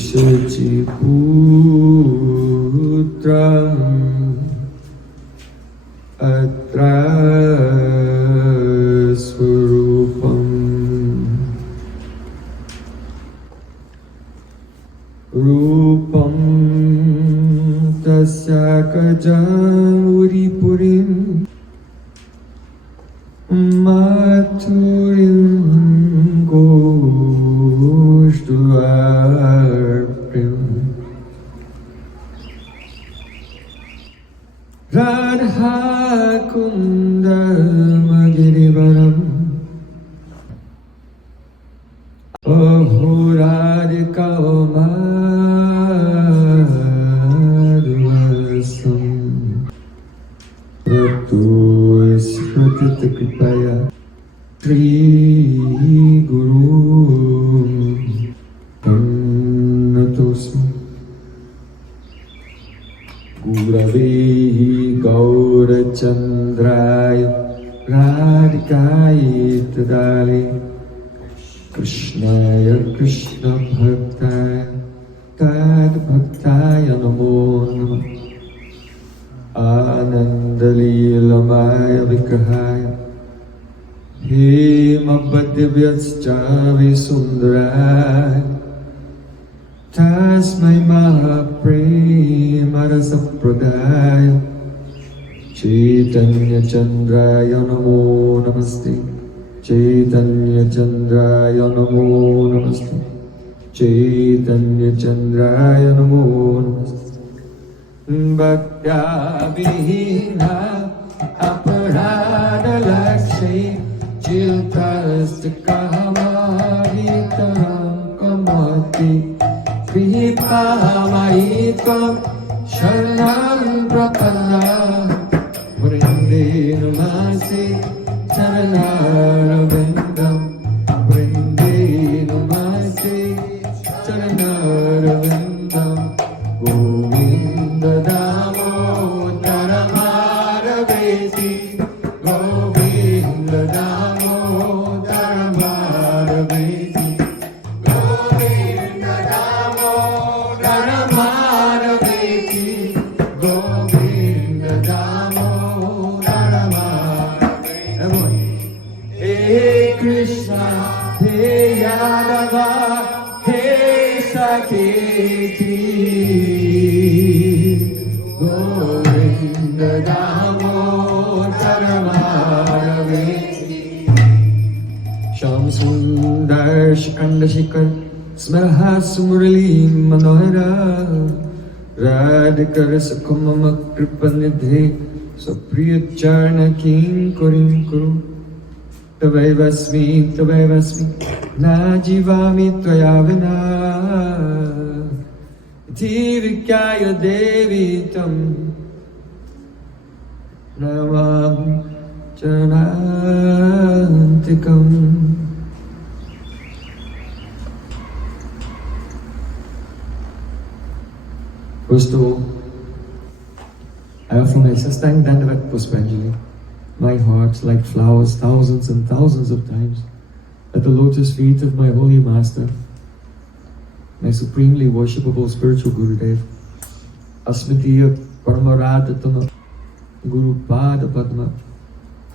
Shachiputram Atra Swarupam Rupam Tasakajauri Purim Maturim Goshdvarpim Radha Kundamagirivaram Ahurarika Madhuvasam Ratu Sratita Kripaya Shri Guru Pannatosmi Gurave Gaurachandraya Radhikaya Tadale Krishnaya Krishna Bhaktaya Tad Bhaktaya Namo Namah Anandalilamaya Vigrahaya Hemabhadyavyascha Visundaraya Tasmai Mahapremarasapradaya Chaitanya Chandraya Namo Namaste Chaitanya Chandraya Namo Namaste Chaitanya Chandraya Namo Namaste Bhaktya Vihina Aparada Lakshmi Chiltastakamavitam Kamati Kripamaitam Sharanam Prapanna Vrinde Namase Charanaravindam Vrinde Namase Charanaravindam Govinda Damodara Maraveti Govinda Damodara Maraveti Govinda Damodara Maraveti Govinda Damodara Maraveti Hey Krishna, Hey Yadava, Hey Saketi Govinda Damodara Maraveti Sham Sundar Shikanda Shikar Smaraha Sumurali Manohara Radhikar Sakumama Kripanidhe Sapriya Charna King Kurim Kuru Tavaivasmi Na Jivami Tvayavina Divikaya Devi Tam Navam Janantikam. First of all, I offer my Sastang Dandavat Puspanjali, my heart like flowers thousands and thousands of times at the lotus feet of my holy master, my supremely worshipable spiritual Gurudev, Asmitiya Paramaradhatama Guru Pada Padma,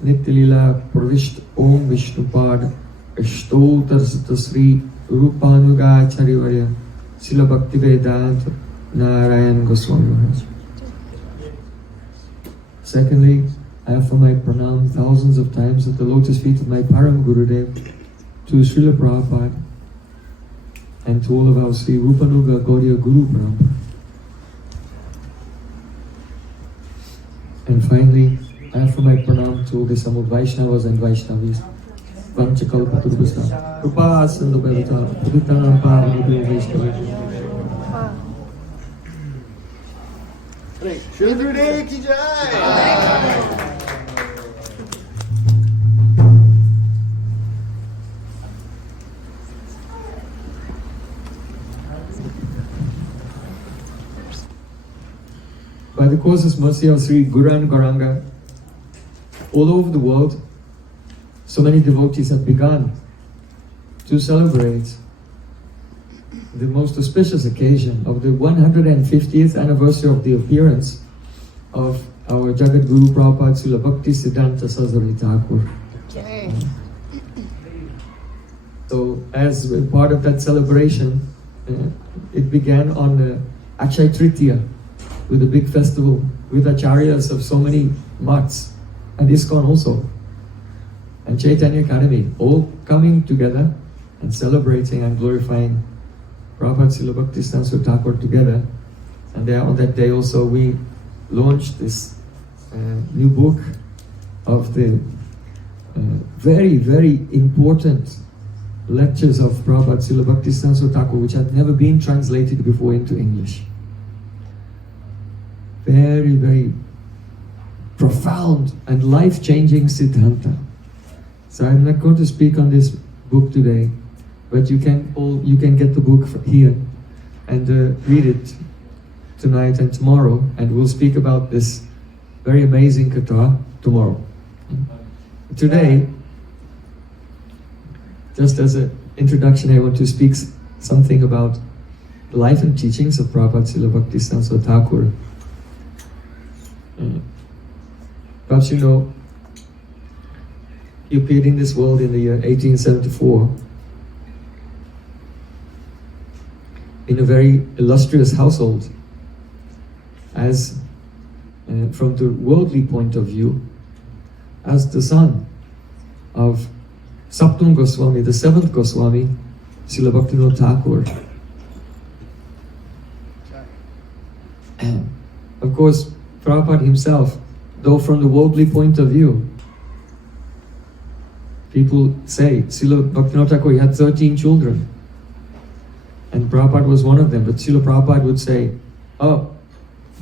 Nityalila Pravishta Om Vishnupad, Ashtotar Sri Rupanugacharya Varya, Srila Bhaktivedanta Narayan Goswami Maharaj. Secondly, I offer my pranam thousands of times at the lotus feet of my Param Gurudev, to Srila Prabhupada, and to all of our Sri Rupanuga Gaudiya Guru Parampara. And finally, I offer my pranam to all the Samud Vaishnavas and Vaishnavis. Vanchakalpaturvasta, Rupa Sandubhavita, Puditana Pavadubhi Vaishnavita. Shri Gurudev ki jai! By the causeless mercy of Sri Guru and Gauranga, all over the world, so many devotees have begun to celebrate the most auspicious occasion of the 150th anniversary of the appearance of our Jagat Guru Prabhupada Srila Bhakti Siddhanta Sarasvati Thakur. Okay. So, as part of that celebration, it began on Akshaya Tritiya with a big festival with acharyas of so many mats and ISKCON also, and Chaitanya Academy, all coming together and celebrating and glorifying Prabhupada Srila Bhakti Siddhanta Thakur together. And there on that day also we launched this new book of the very, very important lectures of Prabhupada Srila Bhakti Siddhanta Thakur, which had never been translated before into English. Very, very profound and life-changing Siddhanta. So I'm not going to speak on this book today, but you can get the book here and read it tonight and tomorrow, and we'll speak about this very amazing katha tomorrow. Today, just as an introduction, I want to speak something about the life and teachings of Prabhupada Srila Bhakti Siddhanta Thakur. Perhaps you know, he appeared in this world in the year 1874 in a very illustrious household, as from the worldly point of view, as the son of Saptam Goswami, the seventh Goswami, Srila Bhaktivinoda Thakur. And of course, Prabhupada himself, though from the worldly point of view, people say Srila Bhaktivinoda Thakur, he had 13 children, and Prabhupada was one of them. But Srila Prabhupada would say, "Oh,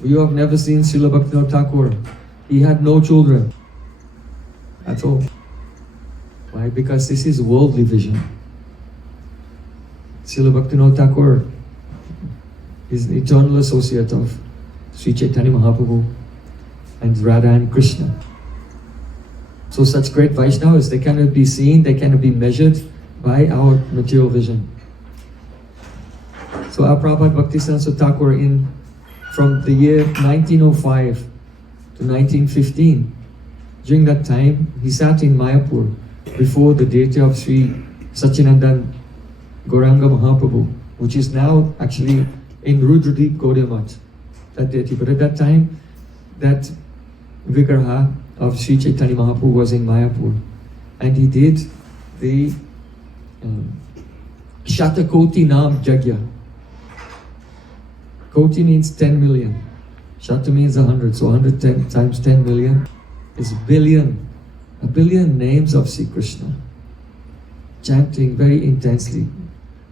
you have never seen Srila Bhaktivinoda Thakur. He had no children at all." Why? Because this is worldly vision. Srila Bhaktivinoda Thakur is the eternal associate of Sri Chaitanya Mahaprabhu and Radha and Krishna. So such great Vaishnavas, they cannot be seen, they cannot be measured by our material vision. So our Prabhupada Bhakti Siddhanta Thakur, from the year 1905 to 1915, during that time, he sat in Mayapur before the deity of Sri Sachinandan Gauranga Mahaprabhu, which is now actually in Rudradeep Gaudiya Math, that deity. But at that time, that Vigraha of Sri Chaitanya Mahaprabhu was in Mayapur, and he did the Shatakoti Nam Jagya. Koti means 10 million. Shata means 100, so 110 times 10 million is a billion names of Sri Krishna, chanting very intensely,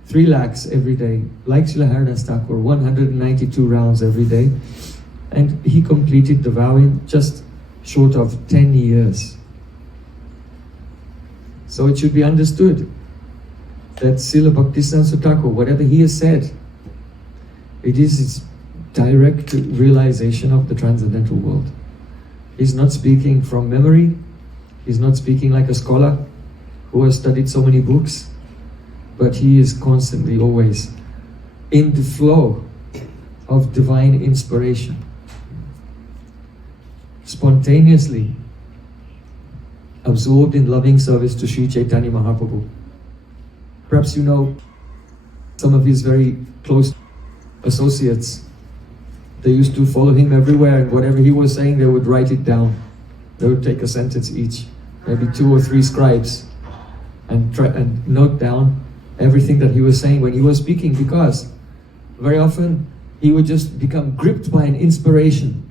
3 lakhs every day, like Srila Haridas Thakur, 192 rounds every day, and he completed the vow in just short of 10 years. So it should be understood that Srila Bhakti Siddhanta Thakur, whatever he has said, it is his direct realization of the transcendental world. He's not speaking from memory. He's not speaking like a scholar who has studied so many books, but he is constantly, always in the flow of divine inspiration, spontaneously absorbed in loving service to Sri Chaitanya Mahaprabhu. Perhaps you know some of his very close associates. They used to follow him everywhere, and whatever he was saying, they would write it down. They would take a sentence each, maybe 2 or 3 scribes, and try and note down everything that he was saying when he was speaking, because very often he would just become gripped by an inspiration,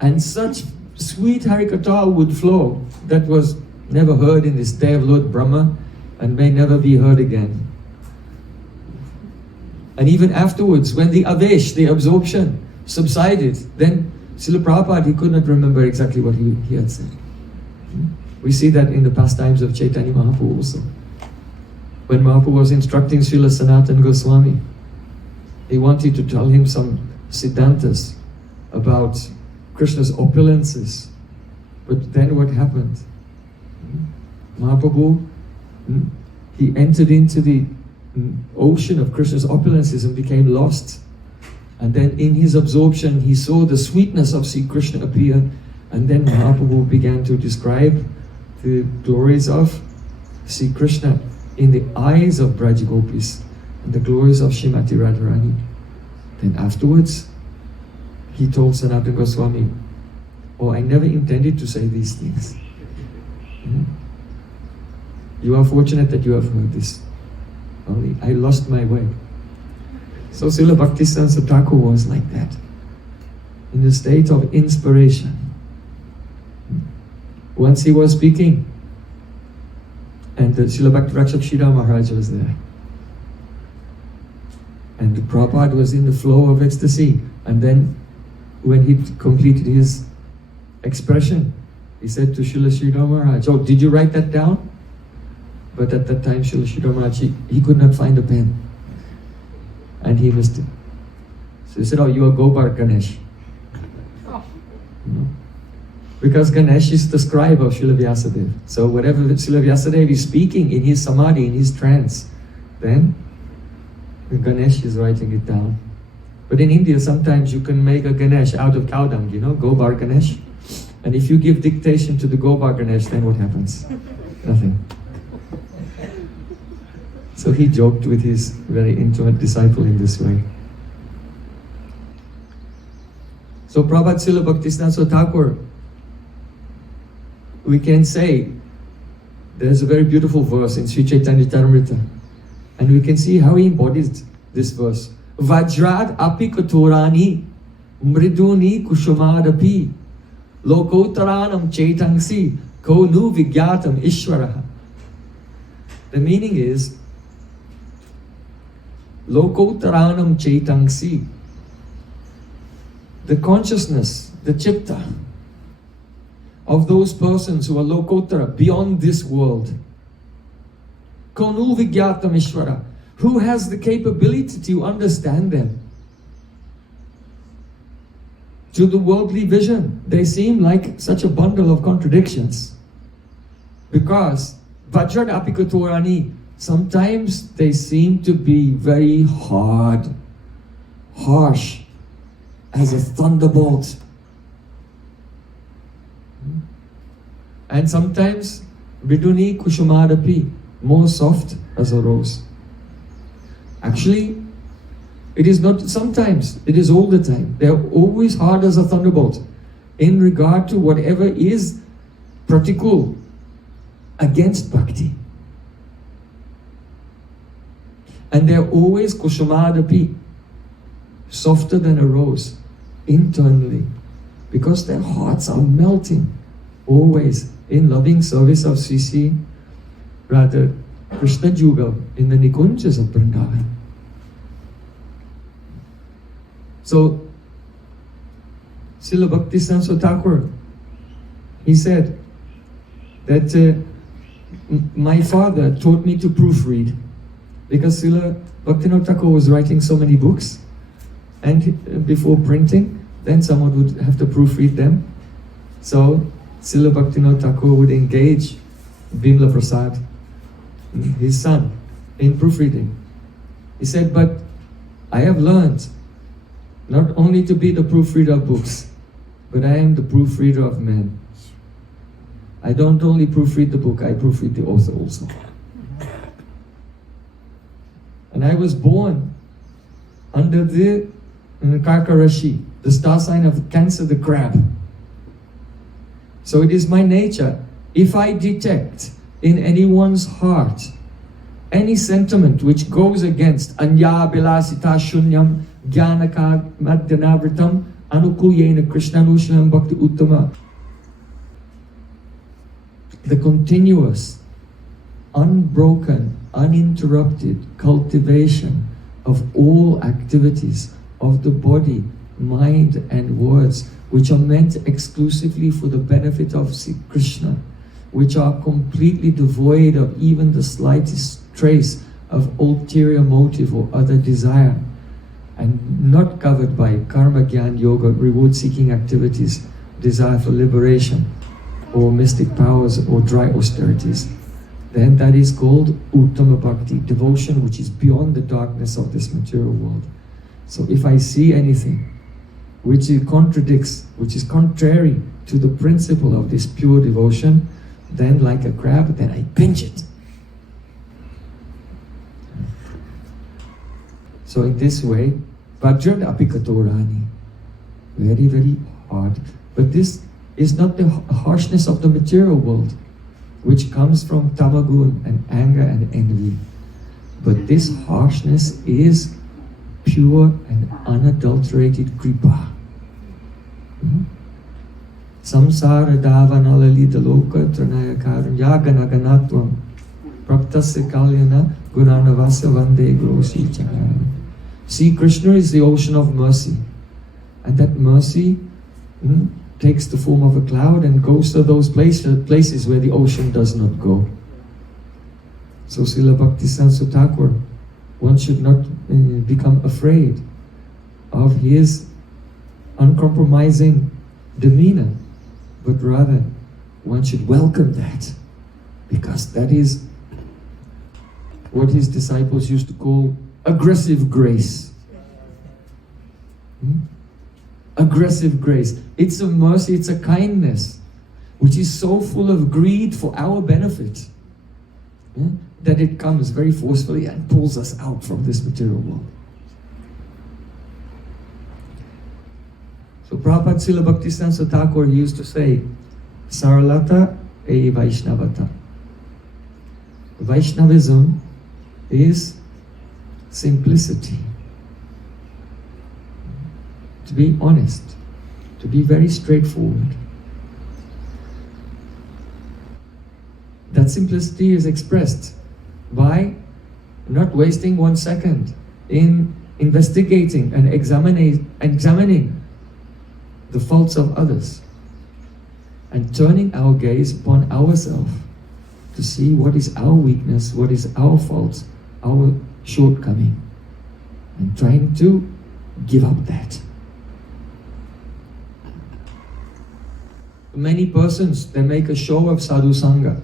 and such sweet Harikatha would flow that was never heard in this day of Lord Brahma and may never be heard again. And even afterwards, when the avesh, the absorption, subsided, then Srila Prabhupada, he could not remember exactly what he had said. We see that in the pastimes of Chaitanya Mahaprabhu also. When Mahaprabhu was instructing Srila Sanatana Goswami, he wanted to tell him some siddhantas about Krishna's opulences. But then what happened? Mahaprabhu, he entered into the ocean of Krishna's opulences and became lost. And then in his absorption, he saw the sweetness of Sri Krishna appear. And then Mahaprabhu began to describe the glories of Sri Krishna in the eyes of Braj Gopis and the glories of Srimati Radharani. Then afterwards, he told Sanatana Goswami, "Oh, I never intended to say these things. You are fortunate that you have heard this. Only I lost my way." So Srila Bhaktisiddhanta Thakur was like that, in a state of inspiration. Once he was speaking, and Srila Bhakti Rakshak Shridhar Maharaj was there. And the Prabhupada was in the flow of ecstasy. And then, when he completed his expression, he said to Srila Shridhar Maharaj, "Oh, did you write that down?" But at that time, Srila Shridhar Maharaj, he could not find a pen. And he missed it. So he said, "Oh, you are Gopar Ganesh." No. Because Ganesh is the scribe of Srila Vyasadeva. So whatever Srila Vyasadeva is speaking in his samadhi, in his trance, then Ganesh is writing it down. But in India, sometimes you can make a Ganesh out of cow dung, Gopar Ganesh. And if you give dictation to the Gopar Ganesh, then what happens? Nothing. So he joked with his very intimate disciple in this way. So Prabhupada Srila Bhaktisiddhanta Thakur, we can say, there's a very beautiful verse in Sri Chaitanya Charitamrita, and we can see how he embodies this verse. Vajrad api katorani mriduni kushumadapi lokotaranam chaitangsi konu vigyatam ishvaraha. The meaning is, lokotaranam chaitangsi, the consciousness, the chitta of those persons who are lokotara, beyond this world. Konu vigyatam ishvara, who has the capability to understand them. To the worldly vision, they seem like such a bundle of contradictions. Because Vajrad apikatorani, sometimes they seem to be very hard, harsh, as a thunderbolt. And sometimes Viduni Kushumadapi, more soft as a rose. Actually, it is not sometimes, it is all the time. They are always hard as a thunderbolt in regard to whatever is pratikul, against bhakti. And they are always Kushumadapi, softer than a rose, internally, because their hearts are melting, always in loving service of Sri Radha Krishna Jugal in the Nikunjas of Vrindavan. So, Srila Bhaktisiddhanta Thakur, he said that my father taught me to proofread, because Srila Bhaktivinoda Thakur was writing so many books, and before printing, then someone would have to proofread them. So Srila Bhaktivinoda Thakur would engage Bimla Prasad, his son, in proofreading. He said, "But I have learned not only to be the proofreader of books, but I am the proofreader of men. I don't only proofread the book, I proofread the author also. And I was born under the Karka Rashi, the star sign of Cancer, the crab. So it is my nature, if I detect in anyone's heart any sentiment which goes against anya bilasita shunyam jnanaka madhyanavritam anukulyena krishnanushanam bhakti uttama, the continuous, unbroken, uninterrupted cultivation of all activities of the body, mind and words, which are meant exclusively for the benefit of Sri Krishna, which are completely devoid of even the slightest trace of ulterior motive or other desire, and not covered by karma, gyan, yoga, reward-seeking activities, desire for liberation, or mystic powers, or dry austerities. then that is called Uttama Bhakti, devotion which is beyond the darkness of this material world. So if I see anything which it contradicts, which is contrary to the principle of this pure devotion, then like a crab, then I pinch it. So in this way, Vajran apikatorani, very, very hard. But this is not the harshness of the material world, which comes from tamagun and anger and envy. But this harshness is pure and unadulterated kripa. Samsara davanalita loka tranayakaran yaganaganatvam praptasya kalyana gunanavasa vande grosi chakaram. See, Krishna is the ocean of mercy, and that mercy takes the form of a cloud and goes to those places where the ocean does not go. So Srila Bhaktisiddhanta Thakur, one should not become afraid of his uncompromising demeanor, but rather one should welcome that, because that is what his disciples used to call aggressive grace. Aggressive grace. It's a mercy, it's a kindness, which is so full of greed for our benefit, that it comes very forcefully and pulls us out from this material world. So Prabhupada Srila Bhaktisiddhanta Thakur used to say, Saralata e Vaishnavata. Vaishnavism is simplicity. To be honest, to be very straightforward. That simplicity is expressed by not wasting 1 second in investigating and examining the faults of others, and turning our gaze upon ourselves to see what is our weakness, what is our faults, our shortcoming, and trying to give up that. Many persons, they make a show of sadhu sangha.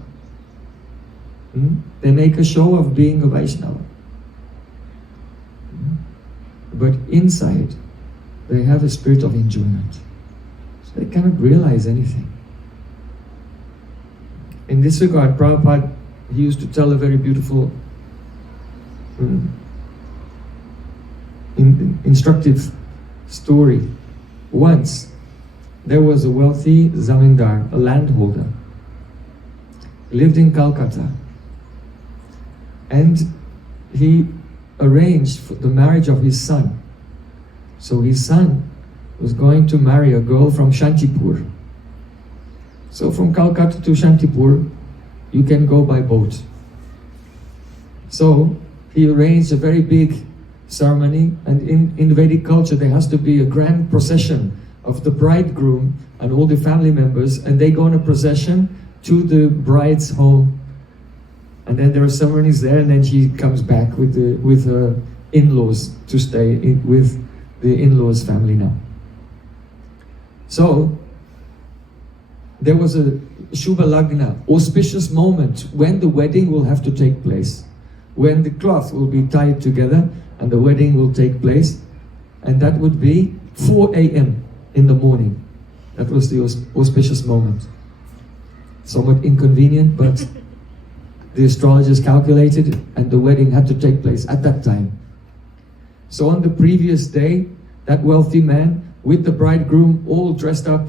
They make a show of being a Vaishnava. But inside, they have a spirit of enjoyment. So they cannot realize anything. In this regard, Prabhupada, he used to tell a very beautiful, instructive story. Once, there was a wealthy zamindar, a landholder. He lived in Calcutta. And he arranged for the marriage of his son. So his son was going to marry a girl from Shantipur. So from Calcutta to Shantipur, you can go by boat. So he arranged a very big ceremony, and in Vedic culture there has to be a grand procession of the bridegroom and all the family members, and they go on a procession to the bride's home. And then there are ceremonies there, and then she comes back with her in-laws to stay with the in-laws family now. So there was a Shubha Lagna, auspicious moment when the wedding will have to take place, when the cloth will be tied together and the wedding will take place, and that would be 4 a.m. in the morning. That was the auspicious moment. Somewhat inconvenient, but the astrologers calculated, and the wedding had to take place at that time. So on the previous day, that wealthy man with the bridegroom all dressed up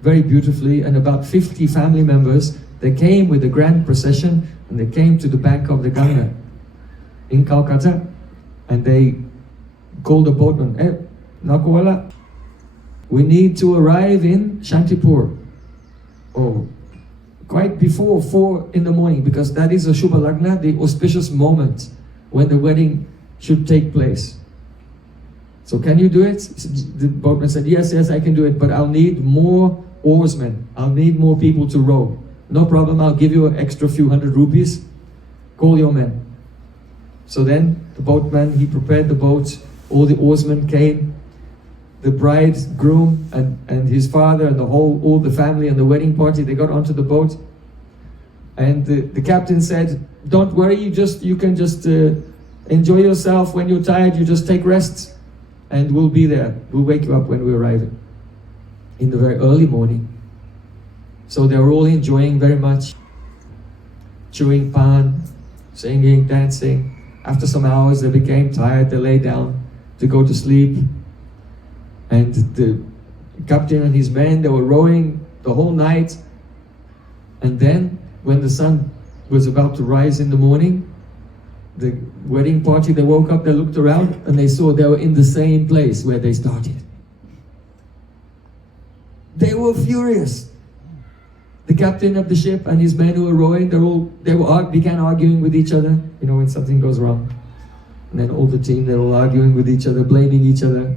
very beautifully, and about 50 family members, they came with a grand procession, and they came to the bank of the Ganga in Calcutta, and they called the boatman, "Hey, Nakuala, we need to arrive in Shantipur." Oh, quite before 4 in the morning, because that is a Shubha Lagna, the auspicious moment when the wedding should take place. So can you do it? The boatman said, yes, I can do it, but I'll need more oarsmen. I'll need more people to row. No problem, I'll give you an extra few hundred rupees. Call your men. So then the boatman, he prepared the boat, all the oarsmen came, the bridegroom and his father and all the family and the wedding party, they got onto the boat. And the captain said, don't worry, you can just enjoy yourself. When you're tired, you just take rest, and we'll be there. We'll wake you up when we arrive in the very early morning. So they were all enjoying very much, chewing pan, singing, dancing. After some hours, they became tired. They lay down to go to sleep. And the captain and his men, they were rowing the whole night. And then, when the sun was about to rise in the morning, the wedding party, they woke up, they looked around, and they saw they were in the same place where they started. They were furious. The captain of the ship and his men who were rowing, began arguing with each other. You know, when something goes wrong. And then all the team, they're all arguing with each other, blaming each other.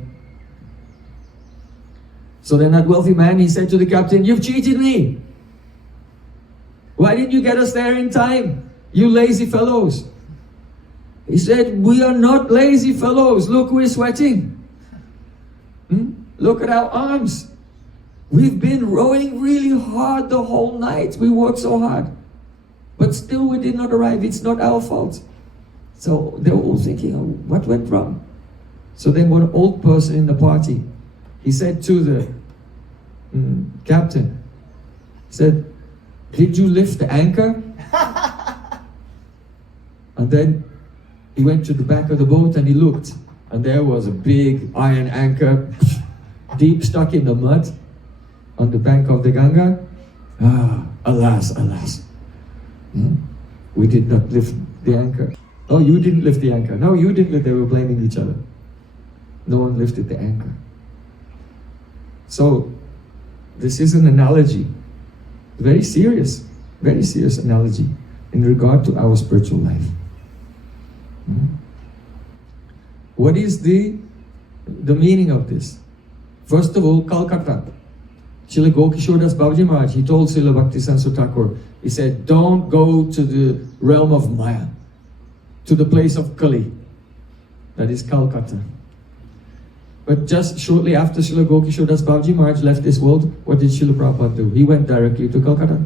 So then that wealthy man, he said to the captain, "You've cheated me. Why didn't you get us there in time? You lazy fellows." He said, "We are not lazy fellows. Look, we're sweating. Look at our arms. We've been rowing really hard the whole night. We worked so hard. But still we did not arrive. It's not our fault." So they were all thinking, "Oh, what went wrong?" So then one old person in the party, he said to the captain, he said, "Did you lift the anchor?" And then he went to the back of the boat and he looked, and there was a big iron anchor, deep stuck in the mud, on the bank of the Ganga. Alas, alas. We did not lift the anchor. Oh, you didn't lift the anchor. No, you didn't lift. They were blaming each other. No one lifted the anchor. So, this is an analogy. Very serious analogy in regard to our spiritual life. What is the meaning of this? First of all, Calcutta. Srila Gaudiya-Darshana Babaji Maharaj, he told Srila Bhakti-Siddhanta Thakur, he said, don't go to the realm of Maya, to the place of Kali. That is Calcutta. But just shortly after Srila Gaudiya-Darshana Babaji Maharaj left this world, what did Srila Prabhupada do? He went directly to Calcutta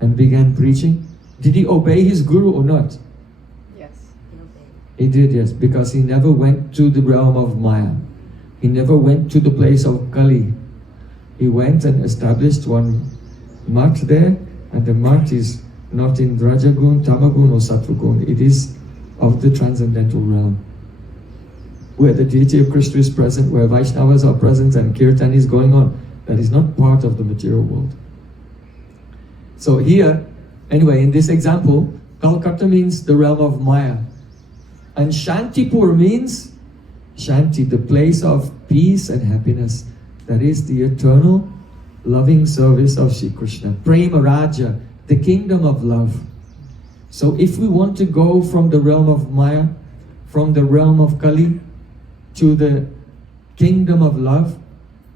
and began preaching. Did he obey his guru or not? Yes, he obeyed. He did, yes, because he never went to the realm of Maya. He never went to the place of Kali. He went and established one mat there, and the mat is not in Rajagun, Tamagun or Sattvagun. It is of the transcendental realm, where the deity of Krishna is present, where Vaishnavas are present and Kirtan is going on. That is not part of the material world. So here, anyway, in this example, Calcutta means the realm of Maya. And Shantipur means Shanti, the place of peace and happiness. That is the eternal loving service of Sri Krishna. Prema Raja, the kingdom of love. So if we want to go from the realm of Maya, from the realm of Kali, to the kingdom of love,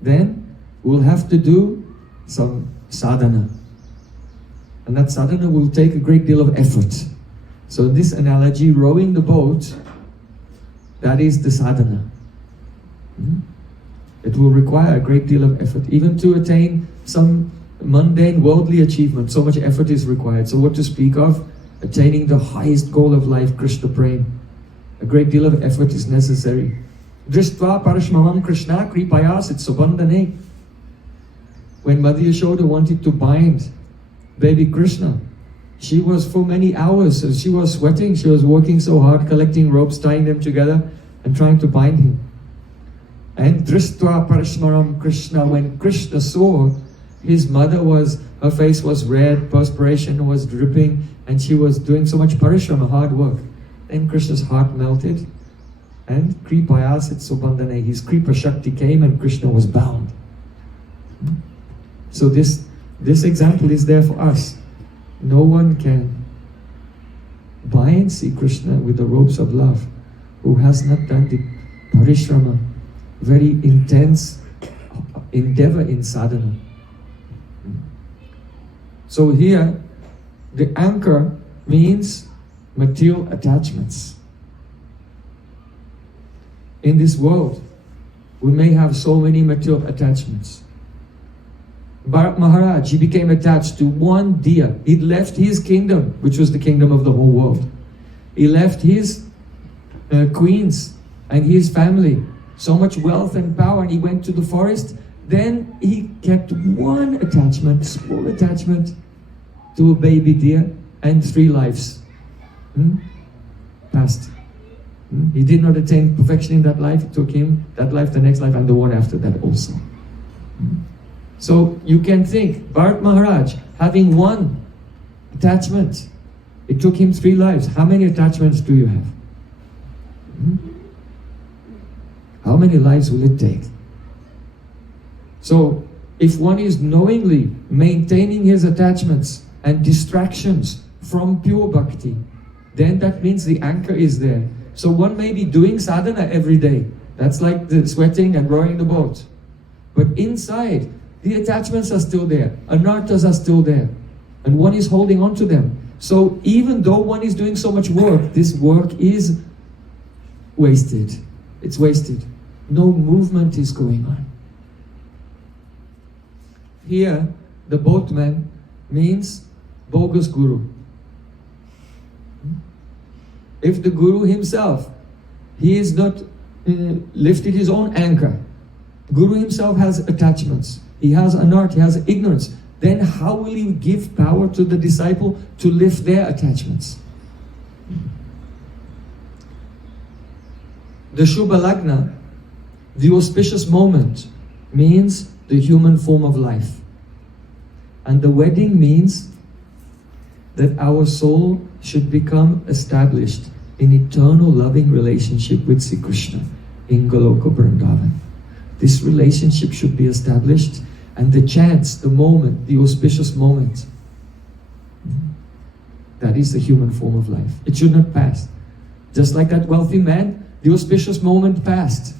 then we'll have to do some sadhana. And that sadhana will take a great deal of effort. So in this analogy, rowing the boat, that is the sadhana. It will require a great deal of effort, even to attain some mundane worldly achievement. So much effort is required. So what to speak of attaining the highest goal of life, Krishna Prem? A great deal of effort is necessary. Drishtva parashmamam Krishna kripayas subandhane. When Mother Yashoda wanted to bind baby Krishna, she was for many hours, she was sweating, she was working so hard, collecting ropes, tying them together and trying to bind him. And Drishtva parashmaram Krishna, when Krishna saw his mother her face was red, perspiration was dripping, and she was doing so much parishrama, hard work. Then Krishna's heart melted, and kripayasit subandhane, his kripa shakti came and Krishna was bound. So this example is there for us. No one can bind Sri Krishna with the ropes of love who has not done the parishrama, very intense endeavor in sadhana. So here, the anchor means material attachments. In this world, we may have so many material attachments. Bharat Maharaj, he became attached to one diya. He left his kingdom, which was the kingdom of the whole world. He left his queens and his family, so much wealth and power, and he went to the forest. Then he kept one attachment, small attachment, to a baby deer, and 3 lives passed. He did not attain perfection in that life. It took him that life, the next life, and the one after that also. So you can think, Bharat Maharaj having one attachment, it took him 3 lives. How many attachments do you have? How many lives will it take? So if one is knowingly maintaining his attachments and distractions from pure bhakti, then that means the anchor is there. So one may be doing sadhana every day. That's like the sweating and rowing the boat. But inside, the attachments are still there. Anarthas are still there. And one is holding on to them. So even though one is doing so much work, this work is wasted. It's wasted. No movement is going on. Here, the boatman means bogus guru. If the guru himself, he is not lifted his own anchor. Guru himself has attachments. He has anartha, he has ignorance. Then how will he give power to the disciple to lift their attachments? The Shubha Lagna, the auspicious moment, means the human form of life. And the wedding means that our soul should become established in eternal loving relationship with Sri Krishna in Goloka Vrindavan. This relationship should be established, and the chance, the moment, the auspicious moment, that is the human form of life. It should not pass. Just like that wealthy man, the auspicious moment passed.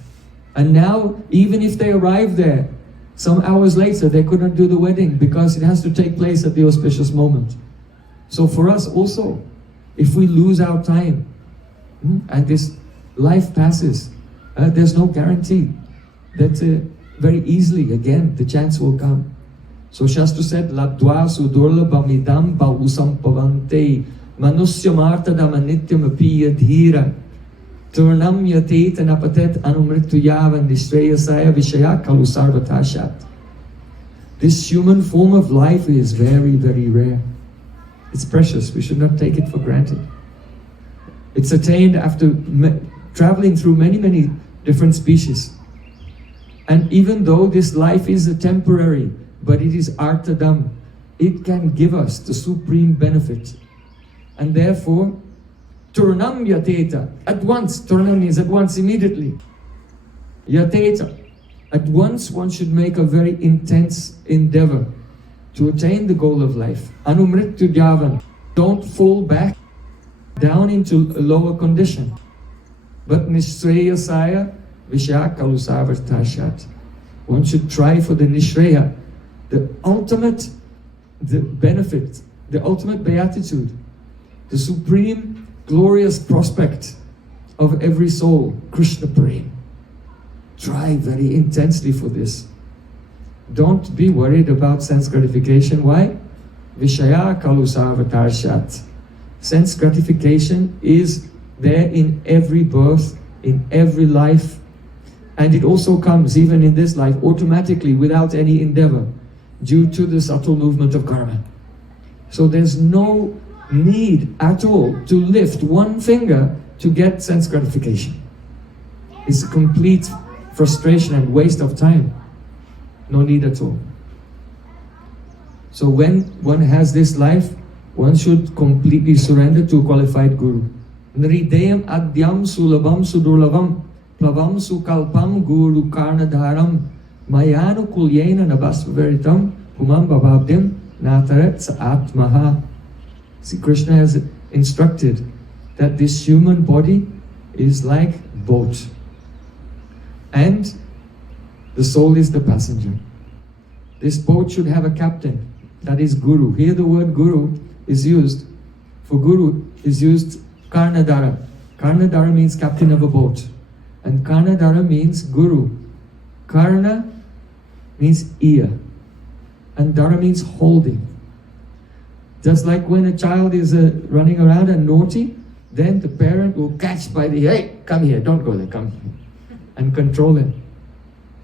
And now, even if they arrive there, some hours later, they could not do the wedding because it has to take place at the auspicious moment. So for us also, if we lose our time, and this life passes, there's no guarantee that very easily, again, the chance will come. So Shastra said, Labdva sudurlabhamidam bahusam pavante manusya martadam anityam apiya dhira turnam yatet anapatet anumritu yavan nishreyasaya vishaya kalu sarvatashat. This human form of life is very, very rare. It's precious. We should not take it for granted. It's attained after traveling through many, many different species. And even though this life is a temporary, but it is artadam, it can give us the supreme benefit. And therefore, turnam yateta, at once, turnam means at once, immediately. Yateta, at once one should make a very intense endeavor to attain the goal of life. Anumrityu javan, don't fall back down into a lower condition. But nishreyasaya vishya kalusavartashat. One should try for the nishreya, the ultimate, the benefit, the ultimate beatitude, the supreme glorious prospect of every soul, Krishna Prem. Try very intensely for this. Don't be worried about sense gratification. Why? Vishaya kalusavatarshat. Sense gratification is there in every birth, in every life, and it also comes even in this life automatically without any endeavor due to the subtle movement of karma. So there's no need at all to lift one finger to get sense gratification. It's a complete frustration and waste of time. No need at all. So when one has this life, one should completely surrender to a qualified guru. Nridayam adyam sulabam sudurlavam plavam sukalpam guru karnadharam mayanu kulyena nabasveritam pumam bababdim nataret atmaha. See, Krishna has instructed that this human body is like boat, and the soul is the passenger. This boat should have a captain, that is Guru. Here the word Guru is used, for Guru is used Karnadara. Karnadara means captain of a boat, and Karnadara means Guru. Karna means ear. And Dara means holding. Just like when a child is running around and naughty, then the parent will catch by the, hey, come here, don't go there, come here, and control him.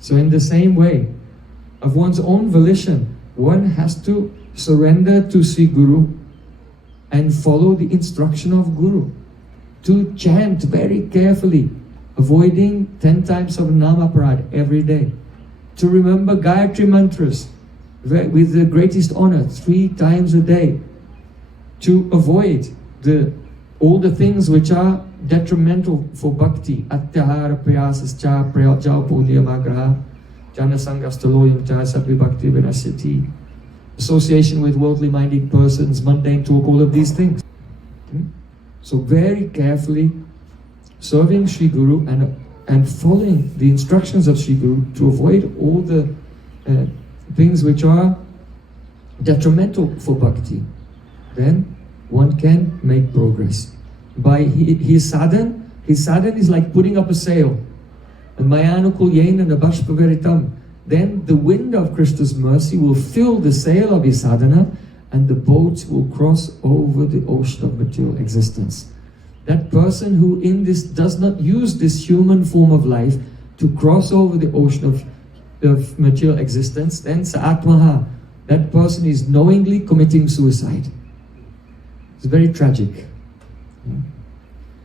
So in the same way, of one's own volition, one has to surrender to Sri Guru and follow the instruction of Guru. To chant very carefully, avoiding 10 times of Namaparad every day. To remember Gayatri mantras with the greatest honor 3 times a day. To avoid all the things which are detrimental for bhakti. Atyahara prayasascha prayajao punyamagraha janasangasthaloyam cha sapi bhakti vinasyati. Association with worldly minded persons, mundane talk, all of these things. So very carefully serving Sri Guru and following the instructions of Sri Guru to avoid all the things which are detrimental for bhakti. Then one can make progress. By his sadhana is like putting up a sail. And Mayanu yen and Abhashpa Veritam. Then the wind of Krishna's mercy will fill the sail of his sadhana, and the boat will cross over the ocean of material existence. That person who in this does not use this human form of life to cross over the ocean of material existence, then sa'atmaha, that person is knowingly committing suicide. It's very tragic.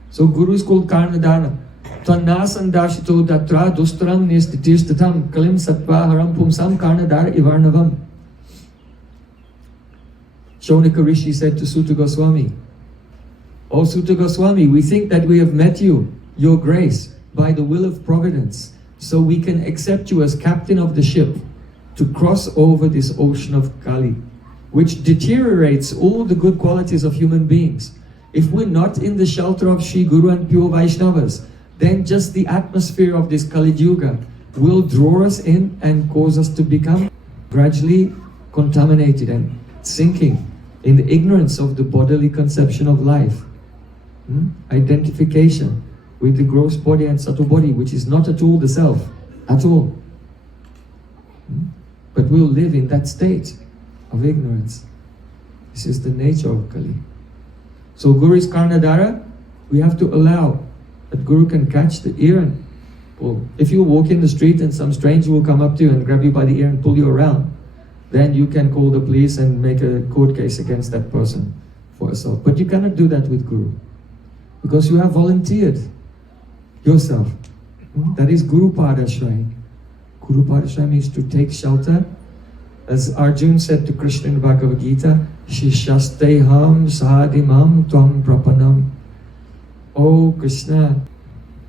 So Guru is called Karnadana. Tvanasandashito datra dustaram nistitishtatam kalim sattva haram pumsam karnadara ivarnavam. Shonika Rishi said to Sutta Goswami, O Sutta Goswami, we think that we have met you, your grace, by the will of providence, so we can accept you as captain of the ship to cross over this ocean of Kali, which deteriorates all the good qualities of human beings. If we're not in the shelter of Sri Guru and pure Vaishnavas, then just the atmosphere of this Kali Yuga will draw us in and cause us to become gradually contaminated and sinking in the ignorance of the bodily conception of life. Identification with the gross body and subtle body, which is not at all the self, at all. But we'll live in that state of ignorance. This is the nature of Kali. So Guru is Karnadara. We have to allow that Guru can catch the ear and pull. If you walk in the street and some stranger will come up to you and grab you by the ear and pull you around, then you can call the police and make a court case against that person for assault. But you cannot do that with Guru, because you have volunteered yourself. That is Guru Padashray. Guru Padashray means to take shelter. As Arjun said to Krishna in Bhagavad Gita, Shishasteham sadimam tvam prapanam. Oh Krishna,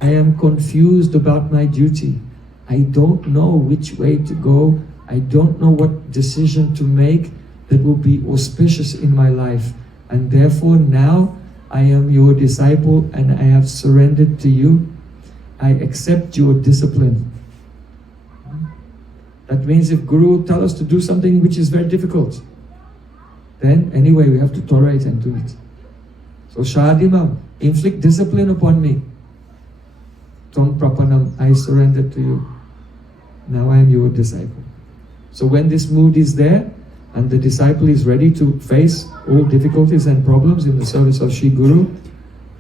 I am confused about my duty. I don't know which way to go. I don't know what decision to make that will be auspicious in my life. And therefore now I am your disciple and I have surrendered to you. I accept your discipline. That means if Guru tells us to do something which is very difficult, then anyway we have to tolerate and do it. So Shadimam, inflict discipline upon me. Tvam prapanam, I surrender to you. Now I am your disciple. So when this mood is there, and the disciple is ready to face all difficulties and problems in the service of Sri Guru,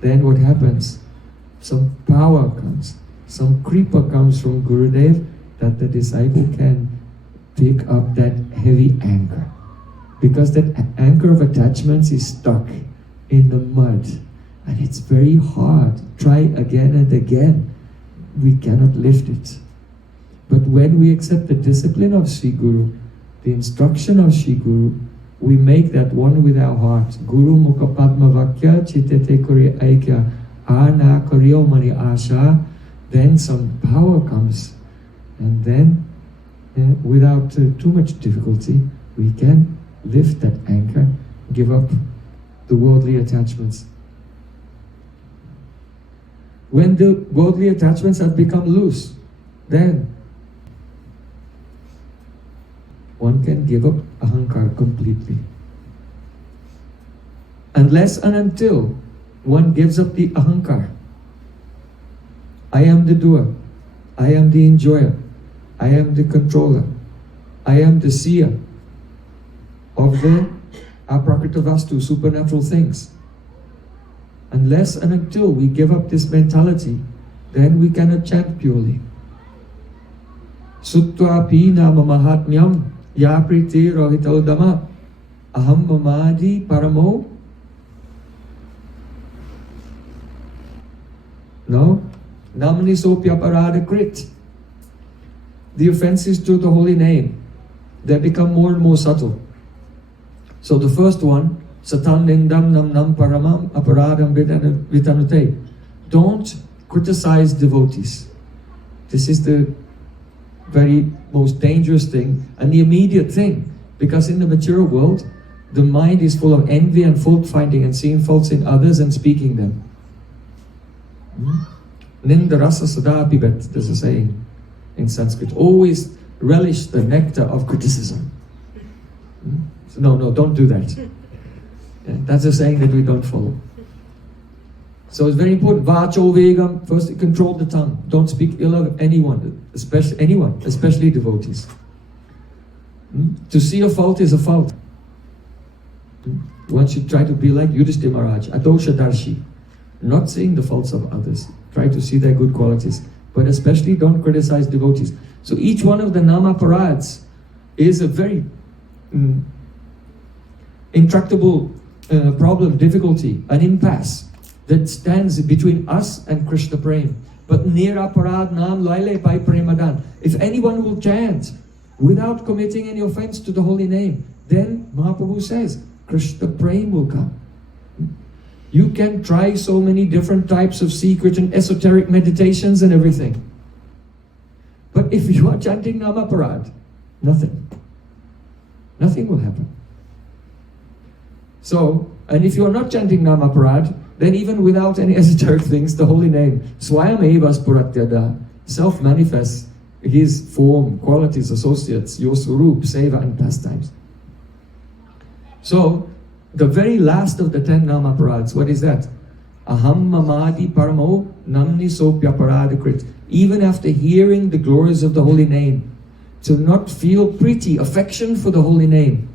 then what happens? Some power comes, some kripa comes from Gurudev, that the disciple can pick up that heavy anchor. Because that anchor of attachments is stuck in the mud, and it's very hard. Try again and again, we cannot lift it. But when we accept the discipline of Sri Guru, the instruction of Sri Guru, we make that one with our heart. Guru Mukha Padma Vakya Chitete Kuri Aikya Ana Karyo Mani Asha. Then some power comes, and then without too much difficulty, we can lift that anchor, give up the worldly attachments. When the worldly attachments have become loose, then one can give up ahankar completely. Unless and until one gives up the ahankar. I am the doer, I am the enjoyer, I am the controller, I am the seer, of the aprakritavastu, supernatural things. Unless and until we give up this mentality, then we cannot chant purely. Sutva pina mahatmyam yapriti rohitaudama aham mamadi paramo. No? Namni sopya parada krit. The offenses to the holy name, they become more and more subtle. So the first one, Satan nindam nam nam paramam aparadam vitanute. Don't criticize devotees. This is the very most dangerous thing and the immediate thing, because in the material world, the mind is full of envy and fault finding and seeing faults in others and speaking them. Nindarasa sada pibet, there's a saying in Sanskrit. Always relish the nectar of criticism. So no, don't do that. Yeah, that's a saying that we don't follow. So it's very important. Vacho vegam, first control the tongue. Don't speak ill of anyone, especially devotees. To see a fault is a fault. One should try to be like Yudhishthira Maharaj, adosha darshi, not seeing the faults of others. Try to see their good qualities, but especially don't criticize devotees. So each one of the nama parads is a very intractable problem, difficulty, an impasse that stands between us and Krishna Prem. But nira parad nam laile pai premadan. If anyone will chant without committing any offense to the holy name, then Mahaprabhu says Krishna Prem will come. You can try so many different types of secret and esoteric meditations and everything. But if you are chanting Namaparad, nothing will happen. So, and if you are not chanting Namaparad, then even without any esoteric things, the holy name, Swayam Eva Spuratyada, self-manifests his form, qualities, associates, your surup, seva and pastimes. So, the very last of the 10 nama parads, what is that? Aham mamadi paramo namni sopya paradakrit. Even after hearing the glories of the holy name, to not feel pretty, affection for the holy name.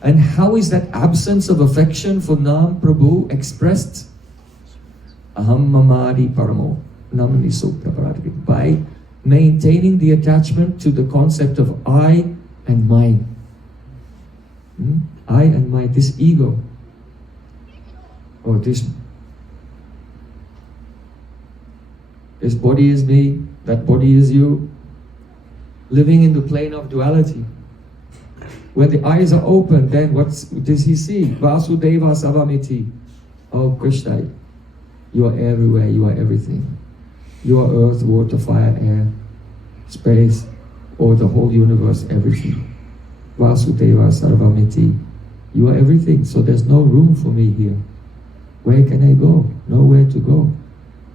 And how is that absence of affection for Nam Prabhu expressed? Aham mamadi paramo namni sopya paradakrit. By maintaining the attachment to the concept of I and mine. I and my, this ego, or this body is me, that body is you, living in the plane of duality. When the eyes are open, then what does he see? Vasudeva Savamiti. Oh Krishna, you are everywhere, you are everything. You are earth, water, fire, air, space, or the whole universe, everything. Vasudeva Sarvamiti. You are everything, so there's no room for me here. Where can I go? Nowhere to go.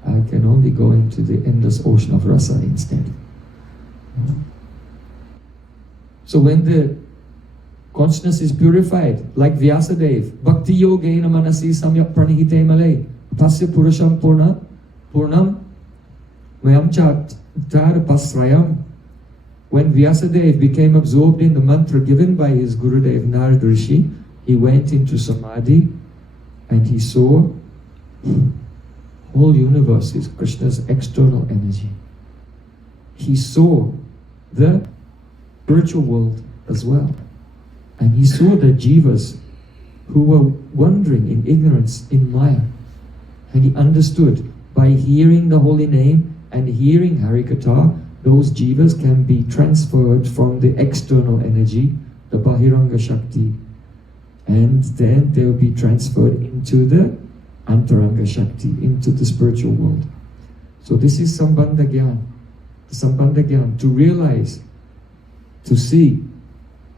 I can only go into the endless ocean of rasa instead. So when the consciousness is purified, like Vyasadeva, Bhakti Yogena Manasi Samyak Pranihite Malay, Tasya Purusham Purnam Mayam Chat Tar Pasrayam. When Vyasadeva became absorbed in the mantra given by his Gurudev Narad Rishi, he went into Samadhi and he saw whole universe is Krishna's external energy. He saw the spiritual world as well. And he saw the jivas who were wandering in ignorance in Maya. And he understood by hearing the holy name and hearing Harikatha, those jivas can be transferred from the external energy, the Bahiranga Shakti, and then they will be transferred into the Antaranga Shakti, into the spiritual world. So this is Sambandha Gyan. Sambandha Gyan, to realize, to see,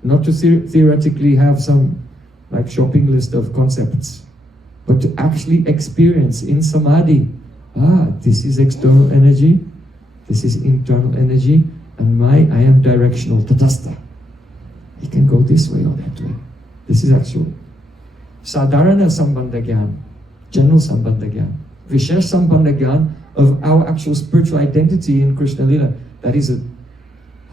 not to theoretically have some like shopping list of concepts, but to actually experience in Samadhi, this is external energy, this is internal energy, and I am directional, tatastha. It can go this way or that way. This is actual Sadharana Sambandha Gyan, general Sambandha Gyan. Vishesh Sambandha Gyan of our actual spiritual identity in Krishna Lila. That is a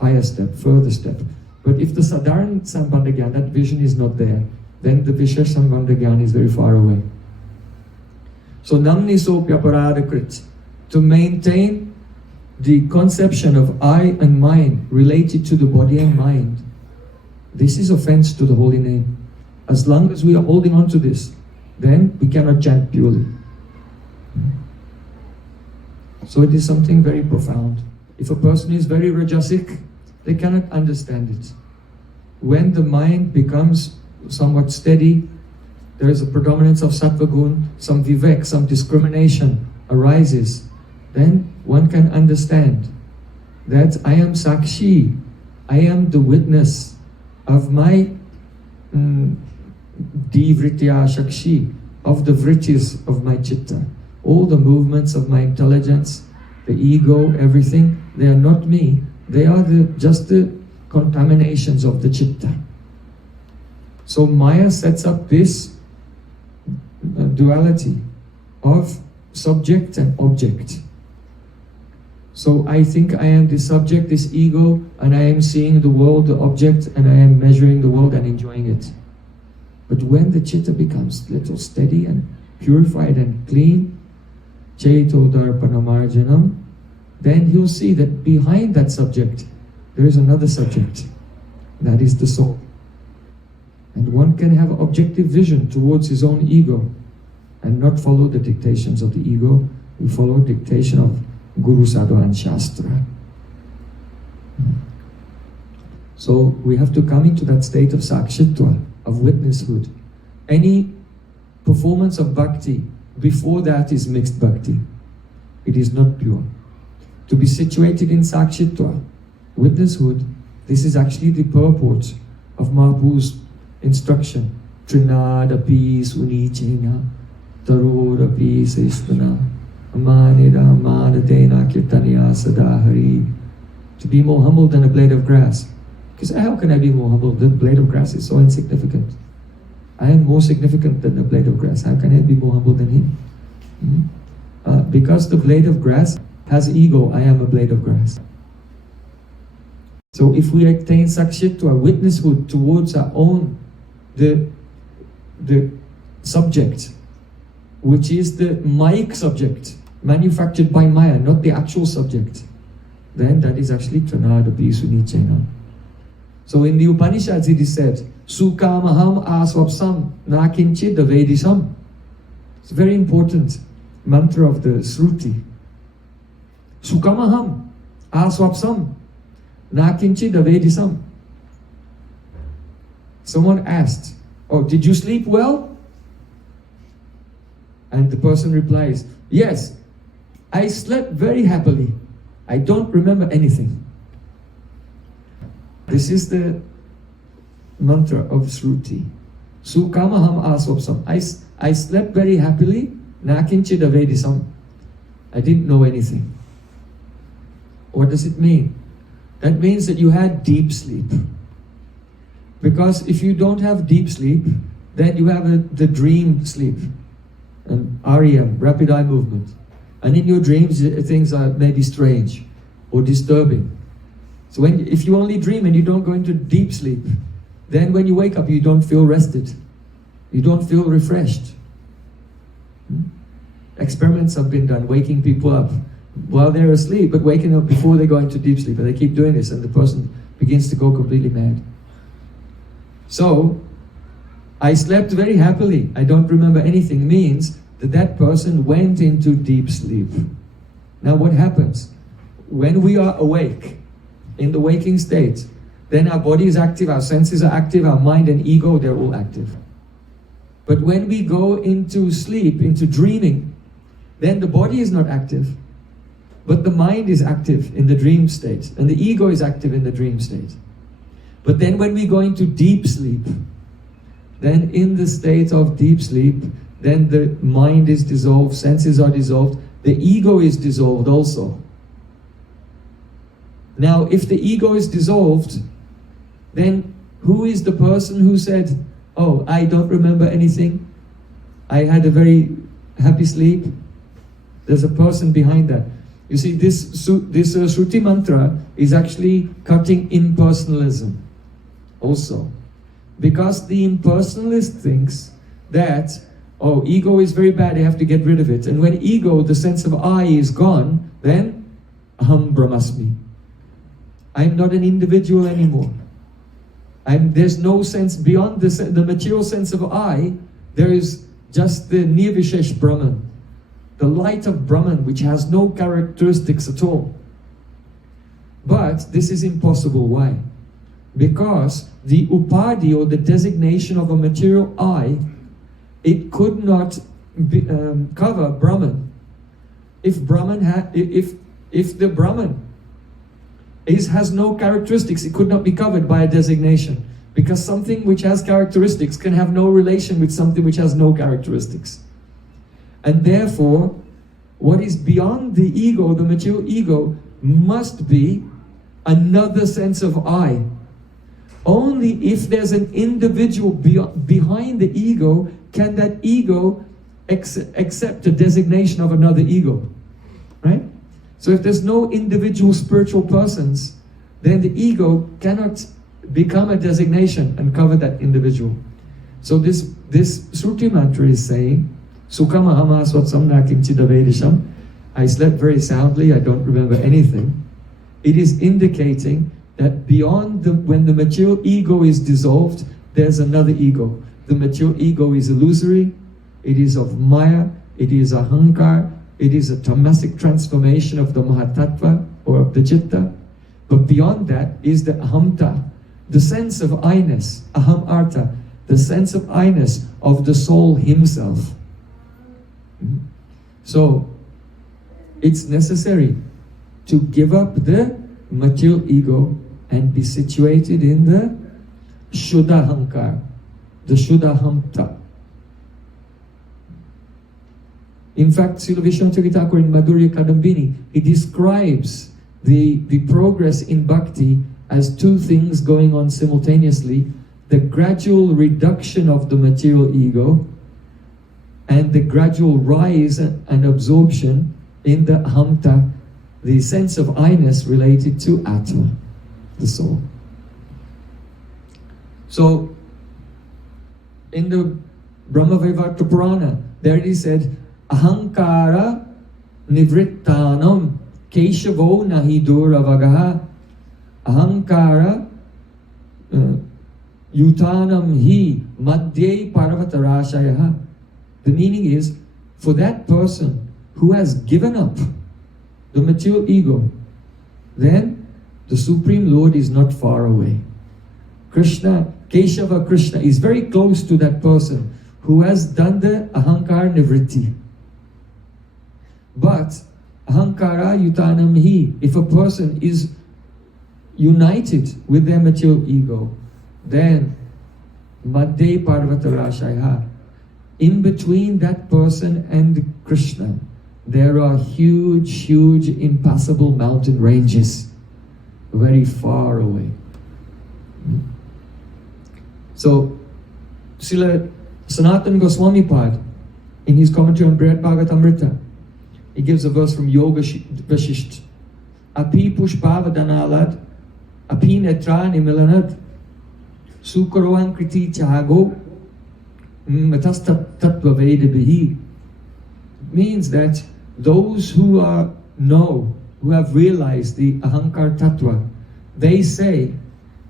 higher step, further step. But if the Sadharan Sambandha Gyan, that vision is not there, then the Vishesh Sambandha Gyan is very far away. So Namni Sopya Paradakrit, to maintain the conception of I and mine related to the body and mind, this is offense to the holy name. As long as we are holding on to this, then we cannot chant purely. So it is something very profound. If a person is very rajasic, they cannot understand it. When the mind becomes somewhat steady, there is a predominance of sattva gun, some vivek, some discrimination arises, then one can understand that I am sakshi, I am the witness of my divritya shakshi, of the vrittis of my chitta. All the movements of my intelligence, the ego, everything, they are not me. They are just the contaminations of the chitta. So Maya sets up this duality of subject and object. So I think I am the subject, this ego, and I am seeing the world, the object, and I am measuring the world and enjoying it. But when the chitta becomes little steady and purified and clean, Chaito Darpanamarjanam, then he'll see that behind that subject, there is another subject. That is the soul. And one can have objective vision towards his own ego and not follow the dictations of the ego. We follow dictation of Guru, Sadhu and Shastra. So we have to come into that state of sakshitva, of witnesshood. Any performance of bhakti before that is mixed bhakti. It is not pure. To be situated in sakshitva, witnesshood, this is actually the purport of Mahaprabhu's instruction. Trinadapi sunichena, tarodapi sesvana, amanida amanadena kirtaniya sadahari. To be more humble than a blade of grass. Because how can I be more humble? The blade of grass is so insignificant. I am more significant than the blade of grass. How can I be more humble than him? Because the blade of grass has ego, I am a blade of grass. So if we attain sakshitva, witnesshood towards our own, the subject, which is the Mayic subject, manufactured by Maya, not the actual subject, then that is actually Tranadapi Sunichena. So in the Upanishads it is said, Sukamaham asvapsam nakinchid avedisam. It's a very important mantra of the Sruti. Sukamaham asvapsam nakinchid avedisam. Someone asked, oh, did you sleep well? And the person replies, yes, I slept very happily. I don't remember anything. This is the mantra of Sruti. Sukamaham asvapsam. I slept very happily. Nakinchid avedisam. I didn't know anything. What does it mean? That means that you had deep sleep. Because if you don't have deep sleep, then you have the dream sleep. And REM, rapid eye movement. And in your dreams, things are maybe strange or disturbing. So if you only dream and you don't go into deep sleep, then when you wake up, you don't feel rested. You don't feel refreshed. Experiments have been done, waking people up while they're asleep, but waking up before they go into deep sleep. And they keep doing this, and the person begins to go completely mad. So, I slept very happily, I don't remember anything, means that that person went into deep sleep. Now what happens? When we are awake, in the waking state, then our body is active, our senses are active, our mind and ego, they're all active. But when we go into sleep, into dreaming, then the body is not active, but the mind is active in the dream state, and the ego is active in the dream state. But then when we go into deep sleep, then in the state of deep sleep, then the mind is dissolved, senses are dissolved, the ego is dissolved also. Now, if the ego is dissolved, then who is the person who said, oh, I don't remember anything, I had a very happy sleep? There's a person behind that. You see, this Shruti mantra is actually cutting impersonalism. also. Because the impersonalist thinks that, oh, ego is very bad, I have to get rid of it. And when ego, the sense of I, is gone, then aham brahmasmi. I'm not an individual anymore. There's no sense beyond the material sense of I. There is just the nirvishesh Brahman, the light of Brahman, which has no characteristics at all. But this is impossible. Why? Because the upadhi, or the designation of a material I, it could not cover Brahman. If the Brahman has no characteristics, it could not be covered by a designation. Because something which has characteristics can have no relation with something which has no characteristics. And therefore, what is beyond the ego, the material ego, must be another sense of I. Only if there's an individual behind the ego can that ego accept a designation of another ego. Right? So if there's no individual spiritual persons, then the ego cannot become a designation and cover that individual. So this Sruti mantra is saying, Sukhama ama swatsamna kimchidavedisham. I slept very soundly, I don't remember anything. It is indicating that beyond when the material ego is dissolved, there's another ego. The material ego is illusory, it is of maya, it is ahankar, it is a tamasic transformation of the mahatattva, or of the chitta. But beyond that is the ahamta, the sense of I-ness, aham artha, the sense of I-ness of the soul himself. So, it's necessary to give up the material ego and be situated in the Shuddha Hankar, the Shuddha Hamta. In fact, Srila Vishwanath Thakur in Madhurya Kadambini, he describes the progress in bhakti as two things going on simultaneously: the gradual reduction of the material ego and the gradual rise and absorption in the hamta, the sense of I-ness related to Atma, the soul. So, in the Brahma-Vaivarta Purana, there it is said, Ahankara nivrittanam keshavo nahi duravagaha ahankara yutanam hi madhye parvatarashayaha. The meaning is, for that person who has given up the material ego, then the Supreme Lord is not far away. Krishna, Keshava Krishna, is very close to that person who has done the ahankara nivritti. But ahankara yutanam hi, if a person is united with their material ego, then madhye parvatarashaya, in between that person and Krishna, there are huge, huge, impassable mountain ranges, very far away. So, Srila Sanatana Goswami Pad, in his commentary on Brihad Bhagavatamrita, he gives a verse from Yoga Vashisht. Api pushpavadhanalad, api netrani milanad, sukaroan kriti chago, matastat tattva bheda-abheda-tattva. Means that those who who have realized the ahankar tattva, they say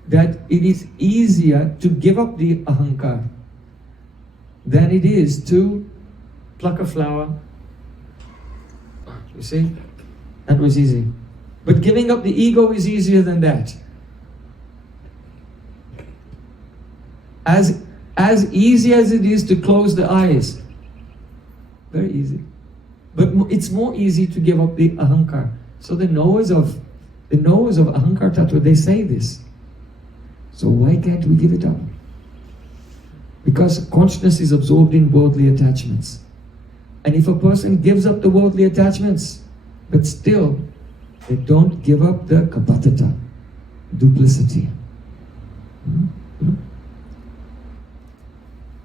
that it is easier to give up the ahankar than it is to pluck a flower. You see? That was easy. But giving up the ego is easier than that. As easy as it is to close the eyes. Very easy. But it's more easy to give up the ahankar. So the knowers of ahankar tattva, they say this. So why can't we give it up? Because consciousness is absorbed in worldly attachments. And if a person gives up the worldly attachments, but still they don't give up the kapatata, duplicity.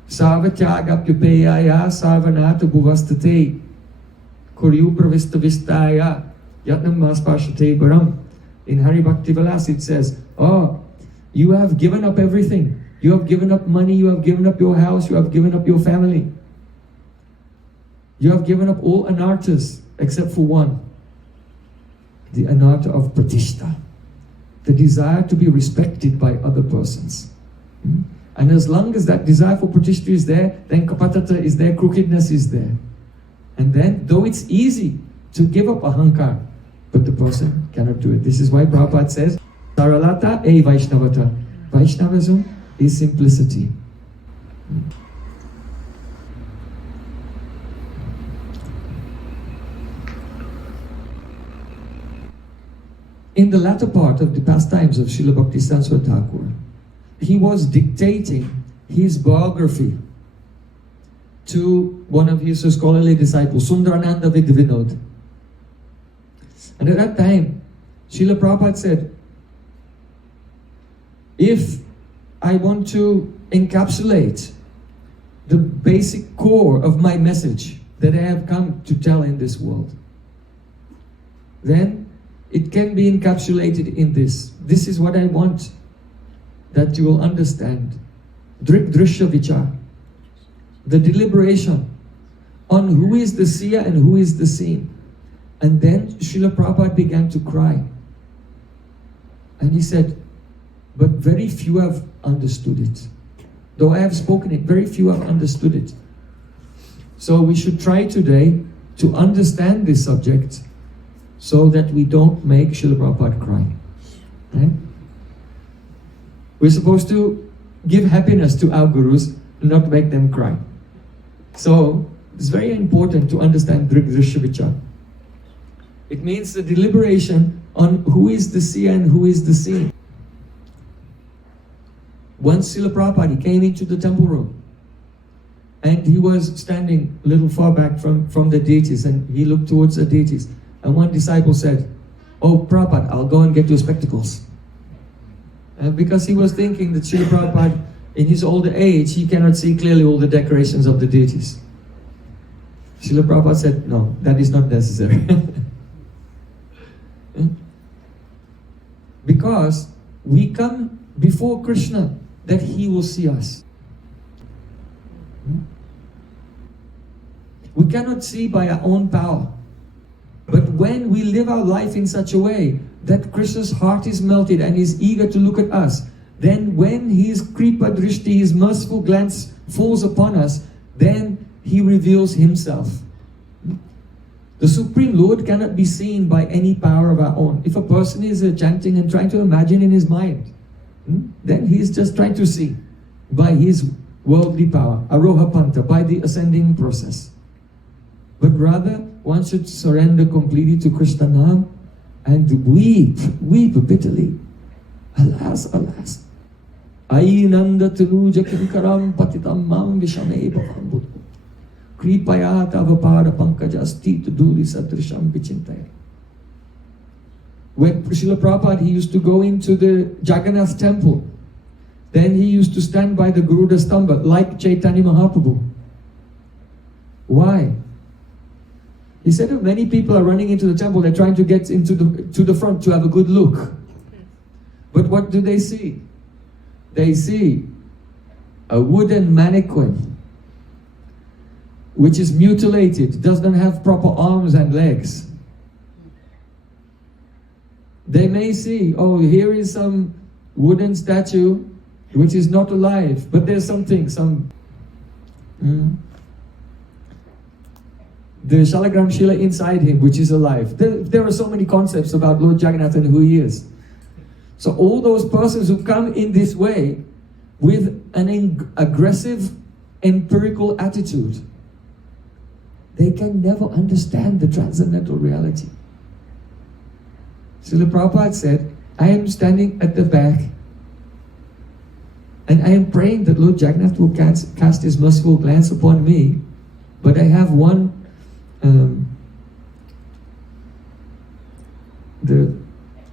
Sarvatyagapyupeyaya sarvanata bhuvastate kuryu pravista-vistaya yatnam maspashate baram. In Hari Bhakti Vilas it says, You have given up everything. You have given up money, you have given up your house, you have given up your family. You have given up all anarthas except for one. The anartha of pratishta. The desire to be respected by other persons. And as long as that desire for pratishta is there, then kapatata is there, crookedness is there. And then, though it's easy to give up ahankar, but the person cannot do it. This is why Prabhupada says, Saralata e Vaishnavata. Vaishnavism is simplicity. In the latter part of the pastimes of Srila Bhakti Saraswati Thakura, he was dictating his biography to one of his scholarly disciples, Sundarananda Vidvinod. And at that time, Srila Prabhupada said, if I want to encapsulate the basic core of my message that I have come to tell in this world, then it can be encapsulated in this. This is what I want that you will understand. Drik Drishya Vichar. The deliberation on who is the seer and who is the seen. And then Srila Prabhupada began to cry. And he said, but very few have understood it. Though I have spoken it, very few have understood it. So we should try today to understand this subject so that we don't make Srila Prabhupada cry. Right? We're supposed to give happiness to our gurus, not make them cry. So it's very important to understand Drik Drishya Vichar. It means the deliberation on who is the seer and who is the seen. Once Srila Prabhupada, he came into the temple room and he was standing a little far back from the deities, and he looked towards the deities. And one disciple said, "Oh Prabhupada, I'll go and get your spectacles." Because he was thinking that Srila Prabhupada, in his older age, he cannot see clearly all the decorations of the deities. Srila Prabhupada said, "No, that is not necessary." Because we come before Krishna that he will see us. We cannot see by our own power. But when we live our life in such a way that Krishna's heart is melted and is eager to look at us, then when his kripa drishti, his merciful glance falls upon us, then he reveals himself. The Supreme Lord cannot be seen by any power of our own. If a person is chanting and trying to imagine in his mind, then he is just trying to see by his worldly power, aroha panta, by the ascending process. But rather, one should surrender completely to Krishna Nam and weep bitterly. Alas, alas. Ainanda tanuja kinkaram patitam mam vishame bhavam buddha. Kripaya tavapada pankajasti tuduli sadrisham vichintaya. When Srila Prabhupada, he used to go into the Jagannath temple, then he used to stand by the Garuda Stamba like Chaitanya Mahaprabhu. Why? He said that many people are running into the temple, they're trying to get to the front to have a good look. But what do they see? They see a wooden mannequin which is mutilated, doesn't have proper arms and legs. They may see, oh, here is some wooden statue which is not alive, but there's something, the Shalagram Shila inside him, which is alive. There are so many concepts about Lord Jagannath and who he is. So all those persons who come in this way with an aggressive, empirical attitude, they can never understand the transcendental reality. Srila Prabhupada said, I am standing at the back and I am praying that Lord Jagannath will cast his merciful glance upon me, but I have one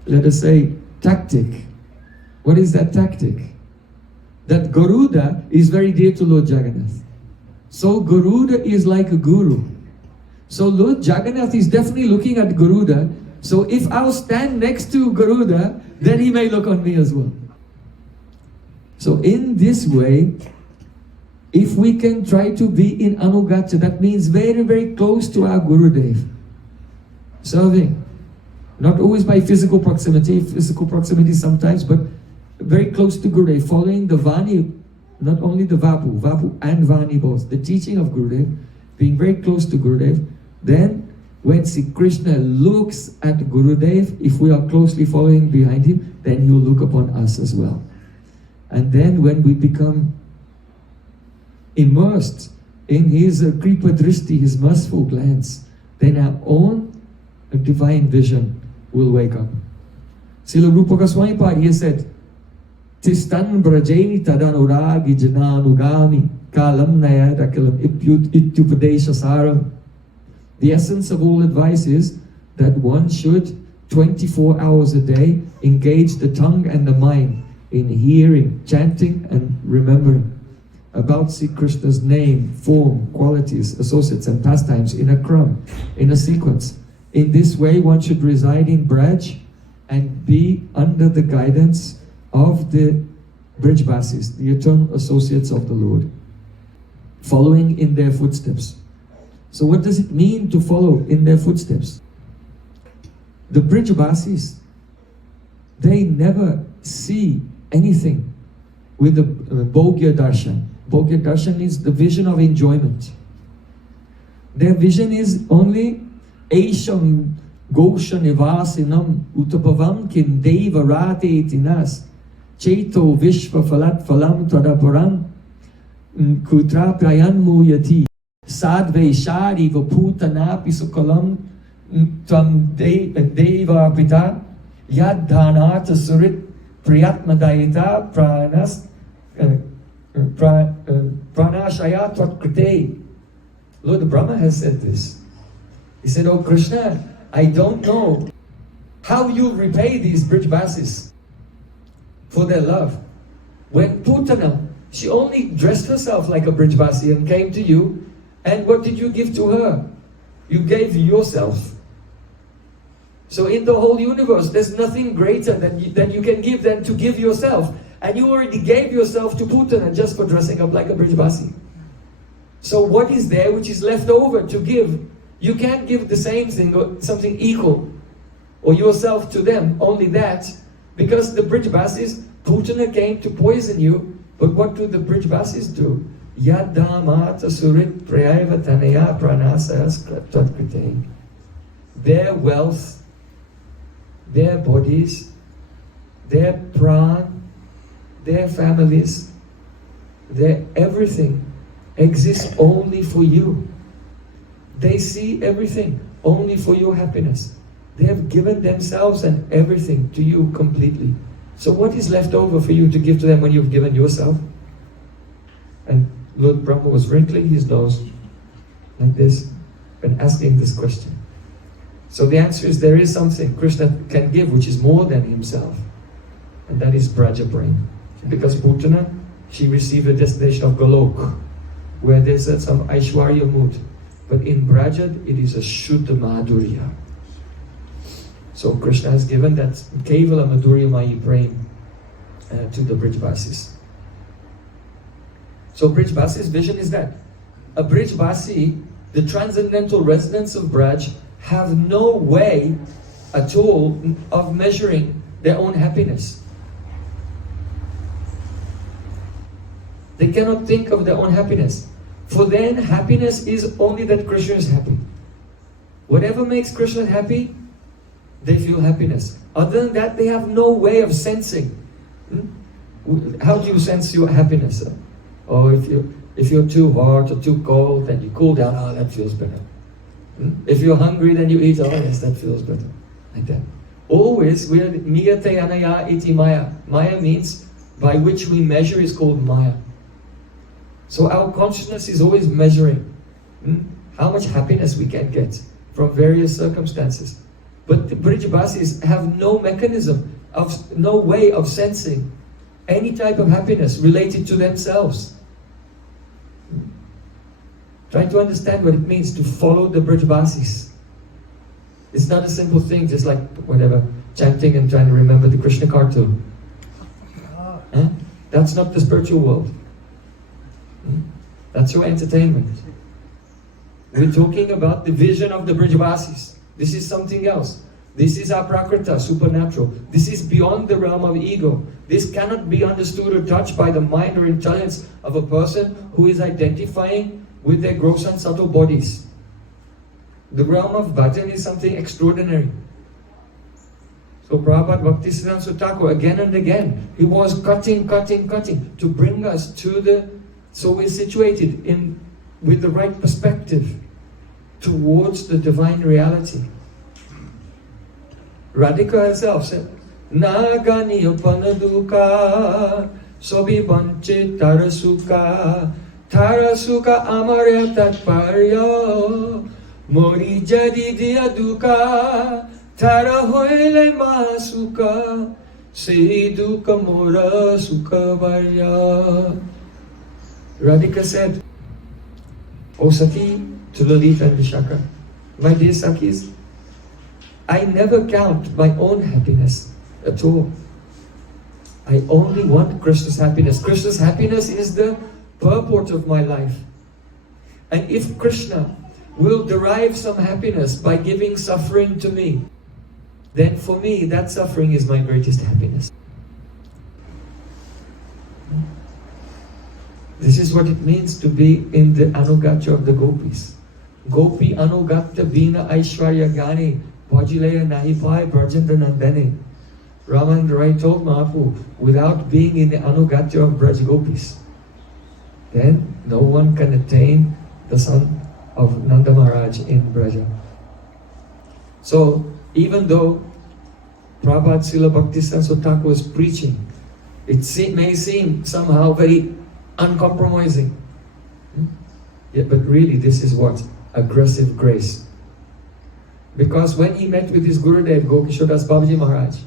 let us say, tactic. What is that tactic? That Garuda is very dear to Lord Jagannath. So Garuda is like a guru. So Lord Jagannath is definitely looking at Garuda. So if I'll stand next to Garuda, then he may look on me as well. So in this way, if we can try to be in Anugatya, that means very, very close to our Gurudev, serving. Not always by physical proximity sometimes, but very close to Gurudev, following the Vani, not only the Vapu and Vani both, the teaching of Gurudev, being very close to Gurudev. Then when Sri Krishna looks at Gurudev, if we are closely following behind him, then he will look upon us as well. And then when we become immersed in his Kripa Drishti, his merciful glance, then our own divine vision will wake up. Srila Rupa Goswami Pad here said, Tistan brajeni tadanuragi jananugami kalam nayadakilam ityupadesha saram. The essence of all advice is that one should 24 hours a day engage the tongue and the mind in hearing, chanting and remembering about Sri Krishna's name, form, qualities, associates and pastimes in a crumb, in a sequence. In this way one should reside in Braj and be under the guidance of the Brijbasis, the eternal associates of the Lord, following in their footsteps. So what does it mean to follow in their footsteps? The Brijbasis, they never see anything with the Gaudiya-Darshana. Gaudiya-Darshana is the vision of enjoyment. Their vision is only Aisham Gosha Nivasinam Utapavam Kin Deva Rate Itinas Cheto Vishva Falat Falam Tadaparam Kutra Prayan Muyati Sadve Shari Vaputanapi Sukalam Tam Deva Pita Yad Dhanata Surit Priyatmadayita Pranas Pranashaya Tvatkrite. Lord Brahma has said this. He said, "Oh Krishna, I don't know how you repay these Brijbasis for their love. When Putana, she only dressed herself like a Brijbasi and came to you, and what did you give to her? You gave yourself. So in the whole universe, there's nothing greater that you can give than to give yourself. And you already gave yourself to Putana just for dressing up like a Brijbasi. So what is there which is left over to give? You can't give the same thing or something equal or yourself to them, only that, because the Brijbasis, Putana came to poison you, but what do the Brijbasis do? Yadamata surit prayava tanaya pranasas tatkrite. Their wealth, their bodies, their pran, their families, their everything exists only for you. They see everything only for your happiness. They have given themselves and everything to you completely. So what is left over for you to give to them when you've given yourself? And Lord Brahma was wrinkling his nose like this and asking this question. So the answer is, there is something Krishna can give which is more than himself, and that is Braja Prem. Because Putana, she received a destination of Golok, where there's some Aishwarya mood. But in Brajad, it is a Shuddha Madhurya. So Krishna has given that Kevala Madhurya Mayi Prem to the Brijbasis. So Brijbasis' vision is that a Brijbasi, the transcendental residents of Braj, have no way at all of measuring their own happiness. They cannot think of their own happiness. For them, happiness is only that Krishna is happy. Whatever makes Krishna happy, they feel happiness. Other than that, they have no way of sensing. How do you sense your happiness? Oh, if you're too hot or too cold, then you cool down. Oh, that feels better. If you're hungry, then you eat. Oh, yes, that feels better. Like that. Always, we are miyate anaya iti maya. Maya means by which we measure is called maya. So our consciousness is always measuring how much happiness we can get from various circumstances. But the Brijbasis have no mechanism, no way of sensing any type of happiness related to themselves. Try to understand what it means to follow the Brijbasis. It's not a simple thing, just like whatever, chanting and trying to remember the Krishna cartoon. That's not the spiritual world. That's your entertainment. We're talking about the vision of the Brajavasis. This is something else. This is aprakrita, supernatural. This is beyond the realm of ego. This cannot be understood or touched by the mind or intelligence of a person who is identifying with their gross and subtle bodies. The realm of bhajan is something extraordinary. So Prabhupada Bhaktisiddhanta Thakur again and again, he was cutting to bring us to the... So we're situated with the right perspective towards the divine reality. Radhika herself said, Nagani upanaduka sobi banche tarasuka tarasuka amarya tatparya mori jadi dia duka tara hoile masuka sei duka mora sukha varya. Radhika said, O Saki to Lalita and Vishaka, my dear Sakis, I never count my own happiness at all. I only want Krishna's happiness. Krishna's happiness is the purport of my life. And if Krishna will derive some happiness by giving suffering to me, then for me that suffering is my greatest happiness. This is what it means to be in the anugatya of the gopis. Gopi anugatya bina aishwarya gani Bhajileya nahi pai Brajendra Nandane. Raman Rai told Mahaprabhu, without being in the anugatya of Braj Gopis, then no one can attain the son of Nanda Maharaj in Braja. So, even though Prabhupada Srila Bhaktisiddhanta Thakur was preaching, it may seem somehow very uncompromising. Yeah, but really this is what? Aggressive grace. Because when he met with his Gurudev, Gokishore Das Babaji Maharaj,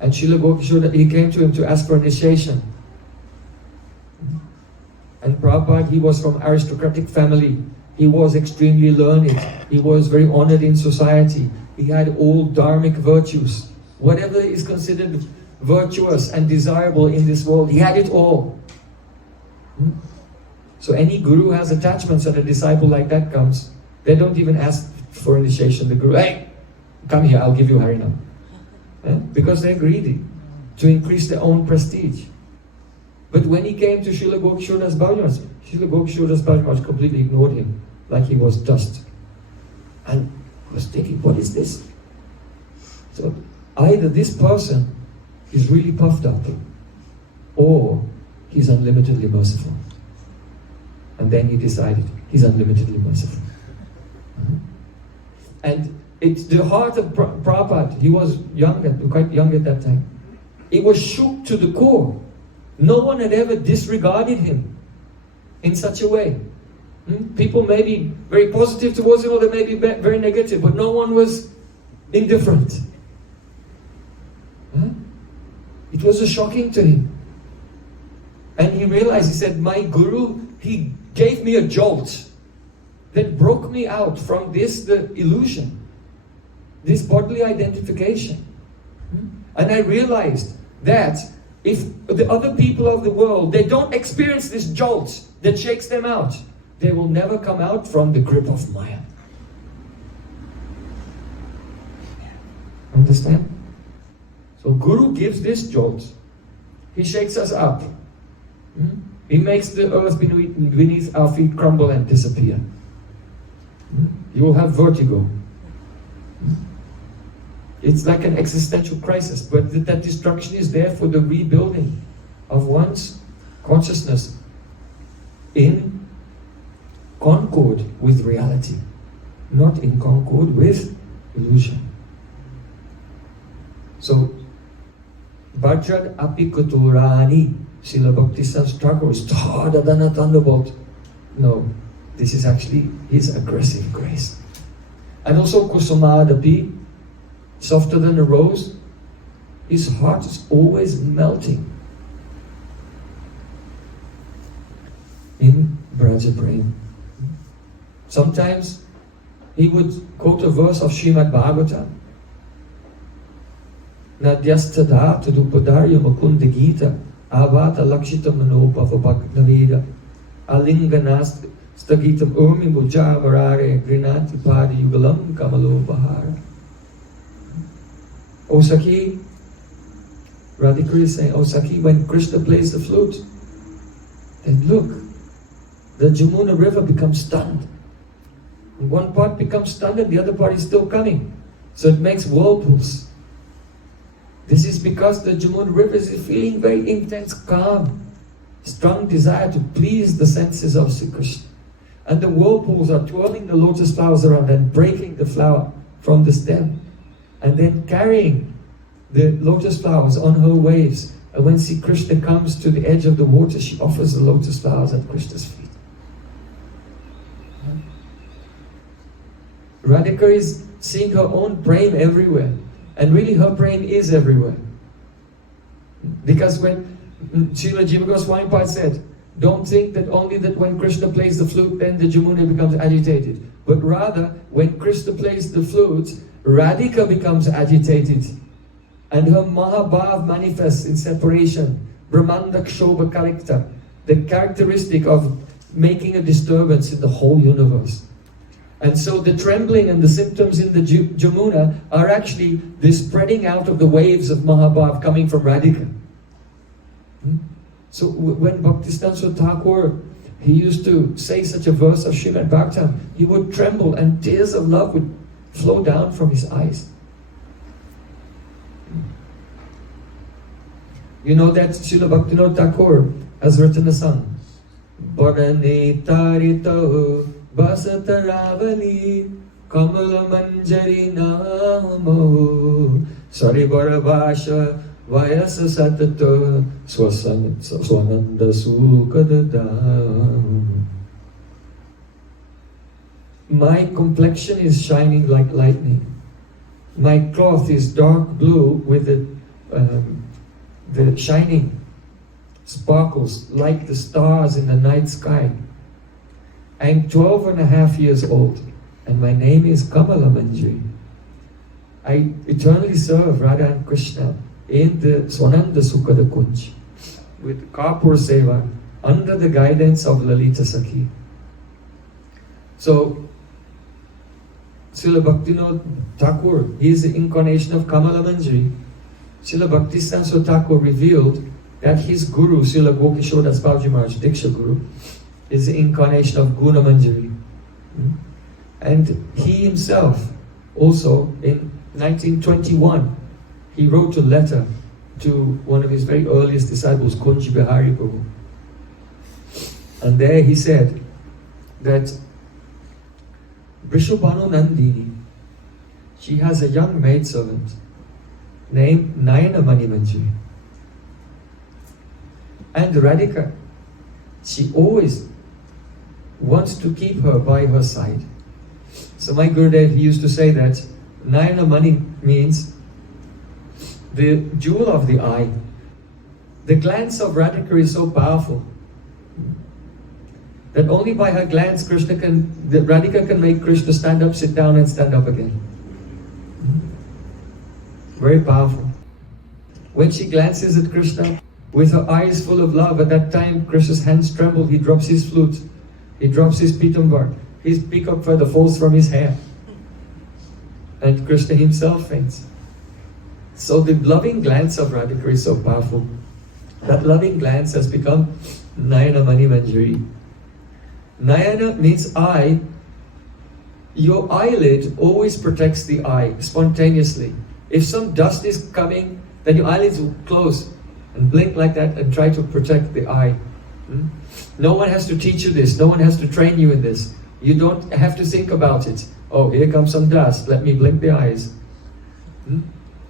and Srila Gokishore, he came to him to ask for initiation. And Prabhupada, he was from aristocratic family. He was extremely learned. He was very honored in society. He had all dharmic virtues. Whatever is considered virtuous and desirable in this world, he had it all. So any guru has attachments, and a disciple like that comes, they don't even ask for initiation. The guru, hey, come here, I'll give you Harinam. Because they're greedy to increase their own prestige. But when he came to Srila Gokishore Das Babaji Maharaj, Srila Gokishore Das Babaji Maharaj completely ignored him, like he was dust. And was thinking, what is this? So either this person is really puffed up, or he's unlimitedly merciful. And then he decided, he's unlimitedly merciful. And it's the heart of Prabhupada. He was young, quite young at that time. It was shook to the core. No one had ever disregarded him in such a way. People may be very positive towards him, or they may be very negative, but no one was indifferent. It was shocking to him. And he realized, he said, my guru, he gave me a jolt that broke me out from the illusion, this bodily identification. And I realized that if the other people of the world, they don't experience this jolt that shakes them out, they will never come out from the grip of Maya. Understand? So Guru gives this jolt. He shakes us up. He makes the earth beneath our feet crumble and disappear. You will have vertigo. It's like an existential crisis, but that destruction is there for the rebuilding of one's consciousness in concord with reality, not in concord with illusion. So, Vajrad apikuturani, Srila Bhaktisiddhanta Thakur is harder than a thunderbolt. No, this is actually his aggressive grace. And also Kusumadapi, softer than a rose, his heart is always melting in Braja Prem. Sometimes he would quote a verse of Srimad Bhagavatam. Nadyastada tadupadarya mukunda gita Avata lakshita manopava bhaknaveda alinganas stagitam urmi mujavarare grinati padi yugalam kamalo bahara. O Sakhi, Radhika is saying, O Sakhi, when Krishna plays the flute, then look, the Jamuna river becomes stunned. One part becomes stunned and the other part is still coming. So it makes whirlpools. This is because the Jamuna river is feeling very intense calm, strong desire to please the senses of Sri Krishna. And the whirlpools are twirling the lotus flowers around and breaking the flower from the stem. And then carrying the lotus flowers on her waves. And when Sri Krishna comes to the edge of the water, she offers the lotus flowers at Krishna's feet. Radhika is seeing her own Prem everywhere. And really her Prem is everywhere. Because when Srila Jiva Goswami Pad said, don't think that only that when Krishna plays the flute, then the Jamuna becomes agitated. But rather, when Krishna plays the flute, Radhika becomes agitated. And her Mahabhav manifests in separation. Brahmanda Kshobha Karikta. The characteristic of making a disturbance in the whole universe. And so the trembling and the symptoms in the Jamuna are actually the spreading out of the waves of Mahabhav coming from Radhika. So when Bhaktisiddhanta Thakur, he used to say such a verse of Srimad Bhagavatam, he would tremble and tears of love would flow down from his eyes. You know that Srila Bhaktivinoda Thakur has written a song. Barane tarito basataravali kamala manjari namo saribarabhasha vayasa satato swananda sukadada. My complexion is shining like lightning. My cloth is dark blue with the shining sparkles like the stars in the night sky. I'm 12.5 years old and my name is Kamala Manjari. I eternally serve Radha and Krishna in the Swananda Sukhada Kunj with Kapur Seva under the guidance of Lalita Sakhi. So Srila Bhaktivinoda Thakur, he is the incarnation of Kamala Manjari. Srila Bhaktisiddhanta Thakur revealed that his guru, Srila Gokishore Das Babaji Maharaj, Diksha Guru, is the incarnation of Guna Manjari. And he himself, also in 1921, he wrote a letter to one of his very earliest disciples, Kunji Bihari Prabhu. And there he said that Vrishubhanu Nandini, she has a young maidservant named Nayana Mani Manjari. And Radhika, she always wants to keep her by her side. So my Gurudev, he used to say that Nayana Mani means the jewel of the eye. The glance of Radhika is so powerful that only by her glance Radhika can make Krishna stand up, sit down and stand up again. Very powerful. When she glances at Krishna with her eyes full of love, at that time Krishna's hands tremble, he drops his flute, he drops his pitambar, his peacock feather falls from his hair, and Krishna himself faints. So the loving glance of Radhika is so powerful. That loving glance has become Nayana Mani Manjari. Nayana means eye. Your eyelid always protects the eye spontaneously. If some dust is coming, then your eyelids will close and blink like that and try to protect the eye. No one has to teach you this. No one has to train you in this. You don't have to think about it. Oh, here comes some dust. Let me blink the eyes.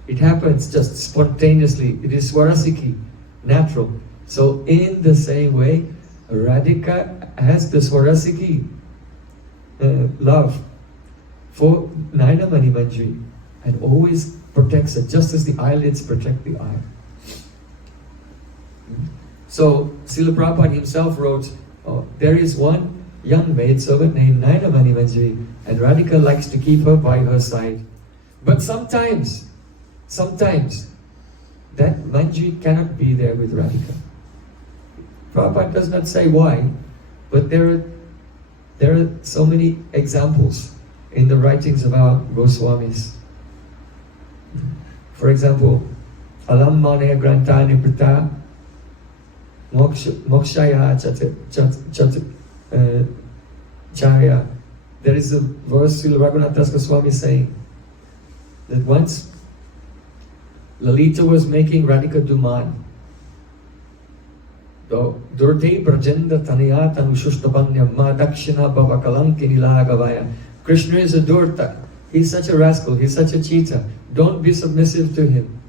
It happens just spontaneously. It is Swarasiki, natural. So in the same way, Radhika has the Swarasiki love for Nayana Mani Manjari and always protects it, just as the eyelids protect the eye. So Srila Prabhupada himself wrote, there is one young maidservant named Nayana Mani Manjari, and Radhika likes to keep her by her side. But sometimes that Manjari cannot be there with Radhika. Prabhupada does not say why, but there are so many examples in the writings of our Goswamis. For example, Alam Mane Grantani Prita Mokshaya Charya. There is a verse Srila Raghunath Das Goswami saying that once Lalita was making Radhika Duman. Durte Prajenda Tanaya Tanushushtabanya Ma Dakshina Bhavakalankini Lagavaya. Krishna is a Durta. He's such a rascal, he's such a cheater. Don't be submissive to him.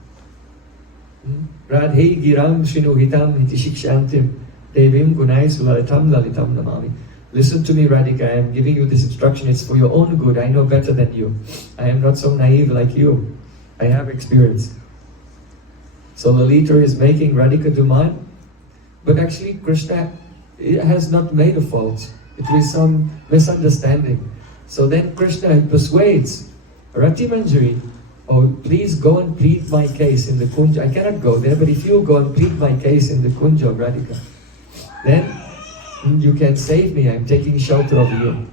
Radhe Giram Shinuhitam Iti Shikshantim Devim Gunai Sulalitam Lalitam Namami. Listen to me, Radhika, I am giving you this instruction. It's for your own good. I know better than you. I am not so naive like you. I have experience. So Lalita is making Radhika Duman, but actually Krishna has not made a fault. It was some misunderstanding. So then Krishna persuades Rati Manjari, oh, please go and plead my case in the Kunja. I cannot go there, but if you go and plead my case in the Kunja of Radhika, then you can save me. I'm taking shelter of you.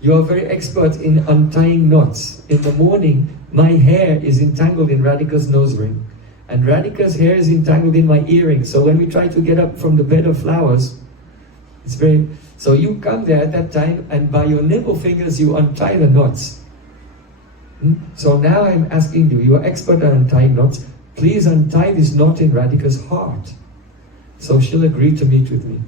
You are very expert in untying knots. In the morning, my hair is entangled in Radhika's nose ring, and Radhika's hair is entangled in my earring. So when we try to get up from the bed of flowers, it's very... So you come there at that time, and by your nimble fingers you untie the knots. So now I'm asking you, you are expert at untying knots, please untie this knot in Radhika's heart. So she'll agree to meet with me.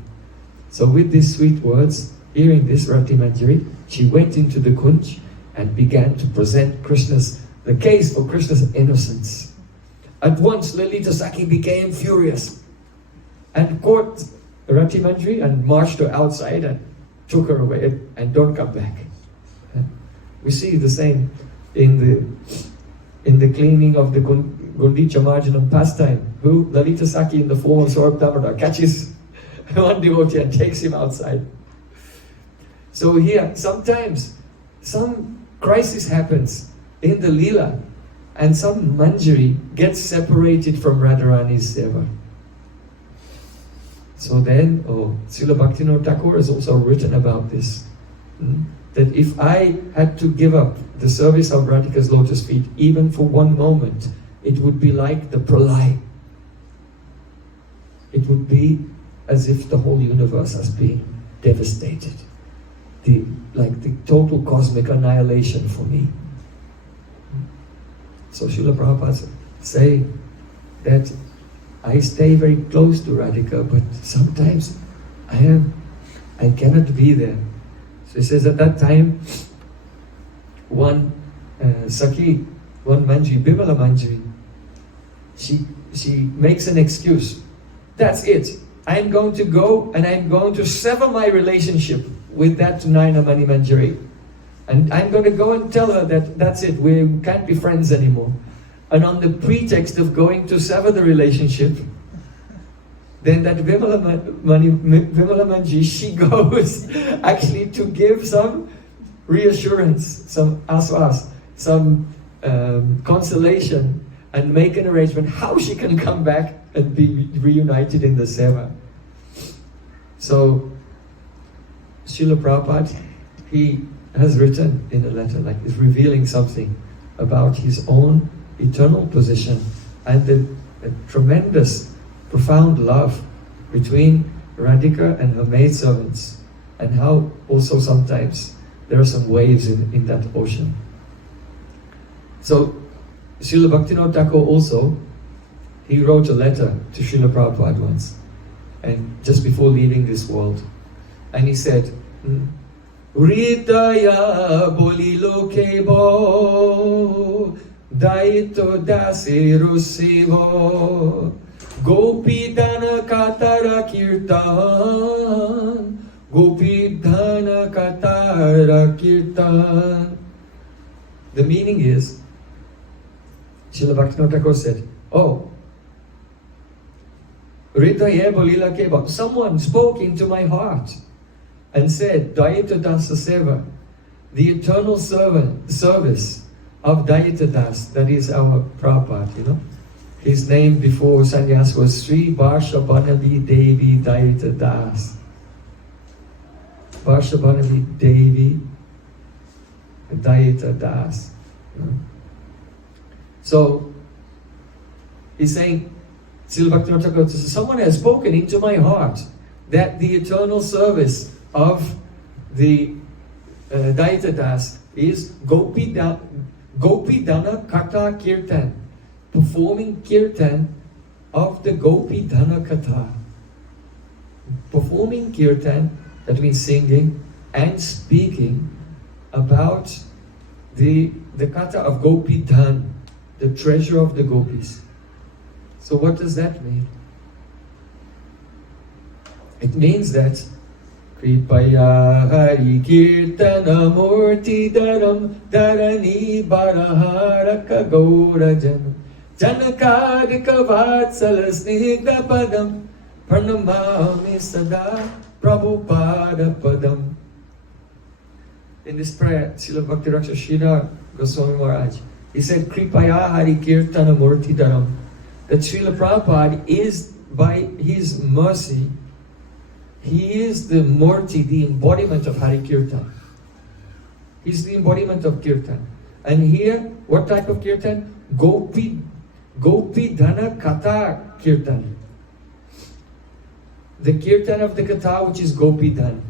So with these sweet words, hearing this, Rati Manjari, she went into the Kunj and began to present the case for Krishna's innocence. At once Lalita Sakhi became furious and caught Rati Manjari and marched her outside and took her away and don't come back. We see the same in the cleaning of the Gundicha Marjanam pastime, who Lalita Sakhi in the form of Saurabh Damodar catches one devotee and takes him outside. So here, sometimes some crisis happens in the Leela and some Manjari gets separated from Radharani's seva. So then, Srila Bhaktivinoda Thakur has also written about this. That if I had to give up the service of Radhika's lotus feet, even for one moment, it would be like the pralay. It would be as if the whole universe has been devastated. Like the total cosmic annihilation for me. So Srila Prabhupada say that I stay very close to Radhika, but sometimes I cannot be there. So he says at that time, one Sakhi, one Manjari, Bimala Manjari, she makes an excuse. That's it. I'm going to go and I'm going to sever my relationship with that Naina Mani Manjari. And I'm going to go and tell her that that's it, we can't be friends anymore. And on the pretext of going to sever the relationship, then that Vimala Manjari, she goes actually to give some reassurance, some aswas, some consolation, and make an arrangement how she can come back and be reunited in the seva. So Srila Prabhupada, he has written in a letter, like is revealing something about his own eternal position and the tremendous, profound love between Radhika and her maidservants, and how also sometimes there are some waves in that ocean. So Srila Bhaktivinoda Thakur also, he wrote a letter to Srila Prabhupada once, and just before leaving this world, and he said, Ritaya bolilo kebo, daito dase rusivo, gopi dana katara kirtan, gopi dana katara kirtan. The meaning is, Srila Bhaktivinoda Thakur said, someone spoke into my heart and said, Dayita Dasa Seva, the eternal service of Dayita Das, that is our Prabhupada, his name before sannyas was Sri Varshabhanavi Devi Daita Das. Varshabhanavi Devi Daita Das. So he's saying, Srila Bhaktivinoda Thakur says, someone has spoken into my heart that the eternal service of the Daita Das is Gopi Dana Katha Kirtan, performing Kirtan of the Gopi Dana Katha. Performing Kirtan, that means singing and speaking about the Katha of Gopi Dhan, the treasure of the gopis. So what does that mean? It means that Kripaya Hari Kirtana Murti Dharam Dharani Baraharaka Gaurajanam Janakadika Vatsala Snigda Padam Pranamami Sada Prabhupada Padam. In this prayer, Srila Bhakti Raksha Sridhar Goswami Maharaj, he said, Kripaya Hari Kirtana Murti Dharam. That Srila Prabhupada is, by his mercy, he is the Murti, the embodiment of Hari Kirtan. He's the embodiment of Kirtan. And here, what type of Kirtan? Gopi Dhana Katha Kirtan. The Kirtan of the Katha, which is Gopi Dhan.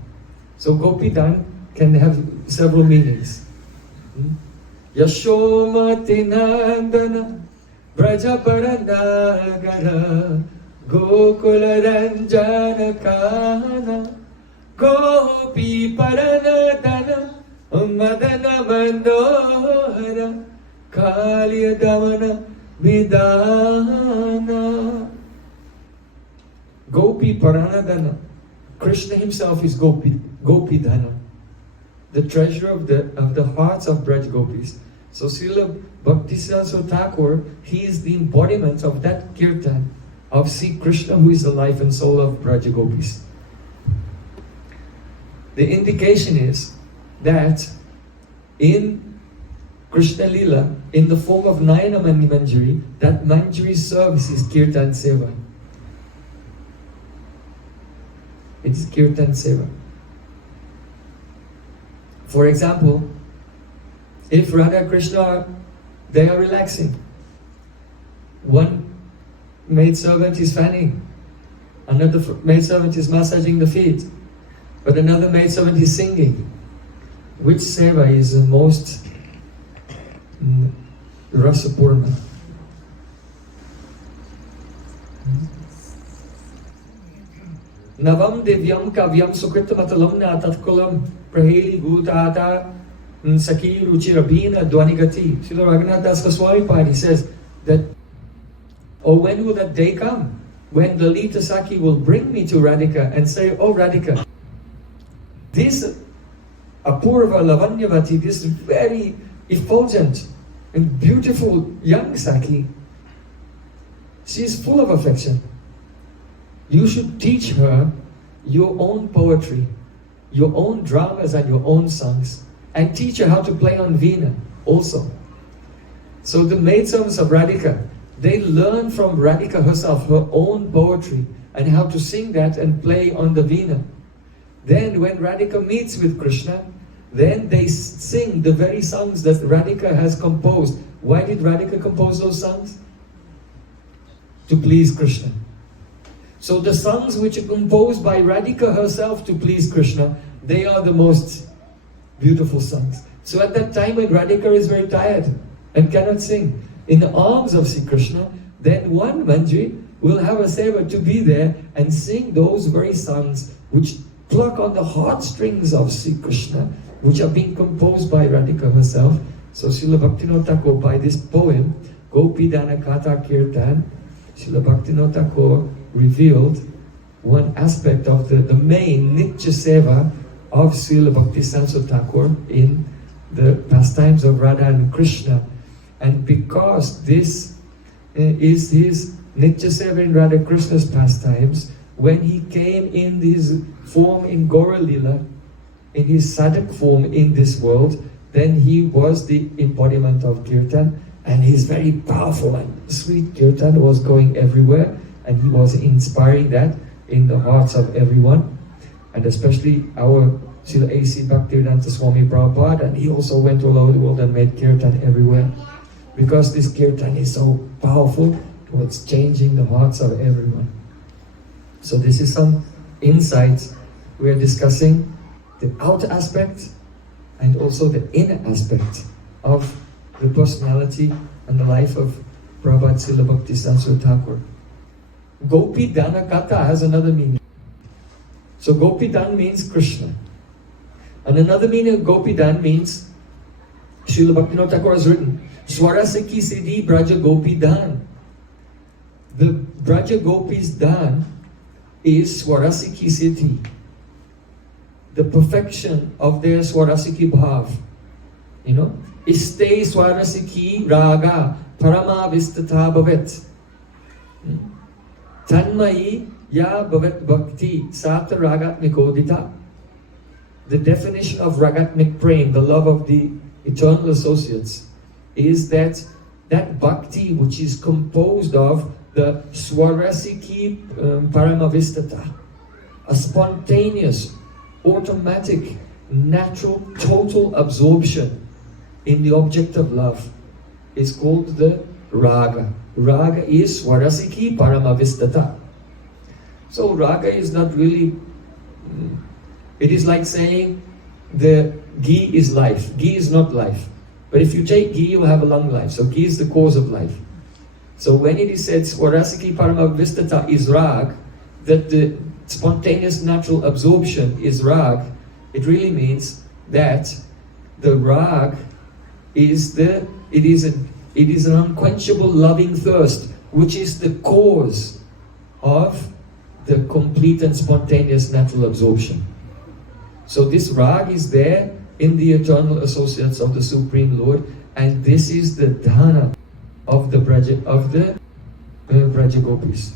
So Gopi Dhan can have several meanings. Yashomati Nandana Brajaparanagara Gokula Ranjana Kana Gopi Paranadana Madana Mandohara Kaliya Damana Vidana. Gopi Paranadana. Krishna himself is Gopi Dhana, the treasure of the hearts of Braj Gopis. So Srila Bhaktisiddhanta Thakur, he is the embodiment of that kirtan of Sri Krishna, who is the life and soul of Braj Gopis. The indication is that in Krishna Lila, in the form of Nayana Manjari, that Manjari service is Kirtan Seva. It is Kirtan Seva. For example, if Radha Krishna, they are relaxing, one maidservant is fanning, another maidservant is massaging the feet, but another maidservant is singing. Which seva is the most rasapurna? Navam divyam kavyam sukritamatalam natatkulam praheli bhutata Saki Ruchirabhina Dwanigati. Srila Raghunath Das Goswami Padi says that, when will that day come? When the Lalita Saki will bring me to Radhika and say, oh Radhika, this Apurva Lavanyavati, this very effulgent and beautiful young Saki, she is full of affection. You should teach her your own poetry, your own dramas and your own songs, and teach her how to play on Veena also. So the maidservants of Radhika, they learn from Radhika herself her own poetry and how to sing that and play on the Veena. Then when Radhika meets with Krishna, then they sing the very songs that Radhika has composed. Why did Radhika compose those songs? To please Krishna. So the songs which are composed by Radhika herself to please Krishna, they are the most beautiful songs. So at that time when Radhika is very tired and cannot sing, in the arms of Sri Krishna, then one Manjari will have a seva to be there and sing those very songs which pluck on the heartstrings of Sri Krishna, which are being composed by Radhika herself. So Srila Bhaktivinoda Thakur, by this poem, Gopi Dana Katha Kirtan, Srila Bhaktivinoda Thakur revealed one aspect of the main Nitya Seva of Srila Bhaktisiddhanta Thakur in the pastimes of Radha and Krishna. And because this is his Nitya Seva in Radha Krishna's pastimes, when he came in his form in Gaura Lila, in his sadhak form in this world, then he was the embodiment of Kirtan, And he's very powerful, and sweet kirtan was going everywhere, and he was inspiring that in the hearts of everyone, and especially our Srila A.C. Bhaktivedanta Swami Prabhupada, and he also went all over the world and made kirtan everywhere, because this kirtan is so powerful towards changing the hearts of everyone. So this is some insights. We are discussing the outer aspect and also the inner aspect of the personality and the life of Prabhupada Srila Bhakti Saraswati Thakur. Gopi Dana Kata has another meaning. So Gopi Dan means Krishna. And another meaning of Gopi Dan means, Srila Bhaktivinoda Thakur has written, Swarasiki Siddhi Braja Gopi Dan. The Braja Gopis Dan is Swarasiki Siddhi, the perfection of their Swarasiki Bhav. You know, Iste Swarasiki Raga Parama Vistata Bhavet. Tanmayi Ya Bhavet Bhakti Sata Ragatmik Odita. The definition of Ragatmik Prem, the love of the eternal associates, is that bhakti which is composed of the Swarasiki Paramavistata, a spontaneous, automatic, natural, total absorption in the object of love, is called the Raga. Raga is Swarasiki Paramavistata. So Raga is not really, it is like saying the ghee is life. Ghee is not life. But if you take ghee, you have a long life. So ghee is the cause of life. So when it is said Swarasiki Paramavistata is rag, that the spontaneous natural absorption is rag, it really means that the rag is it is an unquenchable loving thirst, which is the cause of the complete and spontaneous natural absorption. So this rag is there in the eternal associates of the Supreme Lord, and this is the dana of the Braja Gopis.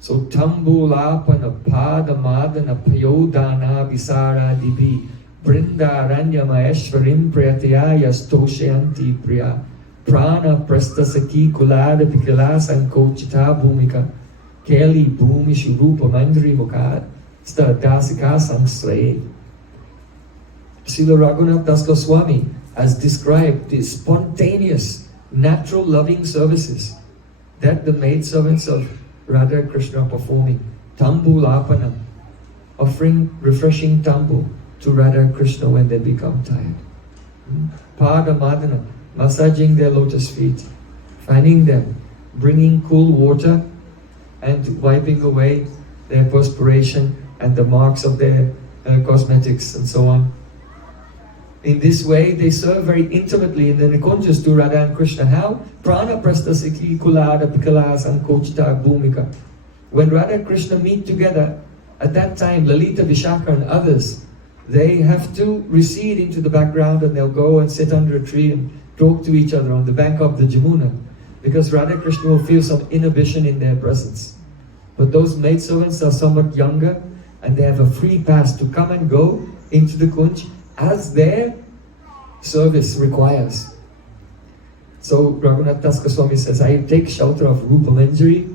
So Tambulapana Padamadana Payodana Visara Dibi Brindaranya Maheshwarim Priyataya Stoshayanti Priya Prana Prastasaki Kulada Pikala Sankochita Bhumika Keli Bhumi Shurupa Mandri Mukad Sta Dasika Samsray. Srila Raghunath Das Goswami has described the spontaneous, natural loving services that the maidservants of Radha Krishna are performing. Tambu Lapana, offering refreshing tambu to Radha Krishna when they become tired. Pada Madana, massaging their lotus feet, fanning them, bringing cool water and wiping away their perspiration and the marks of their cosmetics and so on. In this way, they serve very intimately in the Nikunjas to Radha and Krishna. How? Prana prastasiki kulada pikala sankochita bhumika. When Radha and Krishna meet together, at that time, Lalita, Vishaka and others, they have to recede into the background and they'll go and sit under a tree and talk to each other on the bank of the Jamuna, because Radha and Krishna will feel some inhibition in their presence. But those maidservants are somewhat younger and they have a free pass to come and go into the Kunj as their service requires. So Raghunath Das Goswami says, I take shelter of Rupa Manjari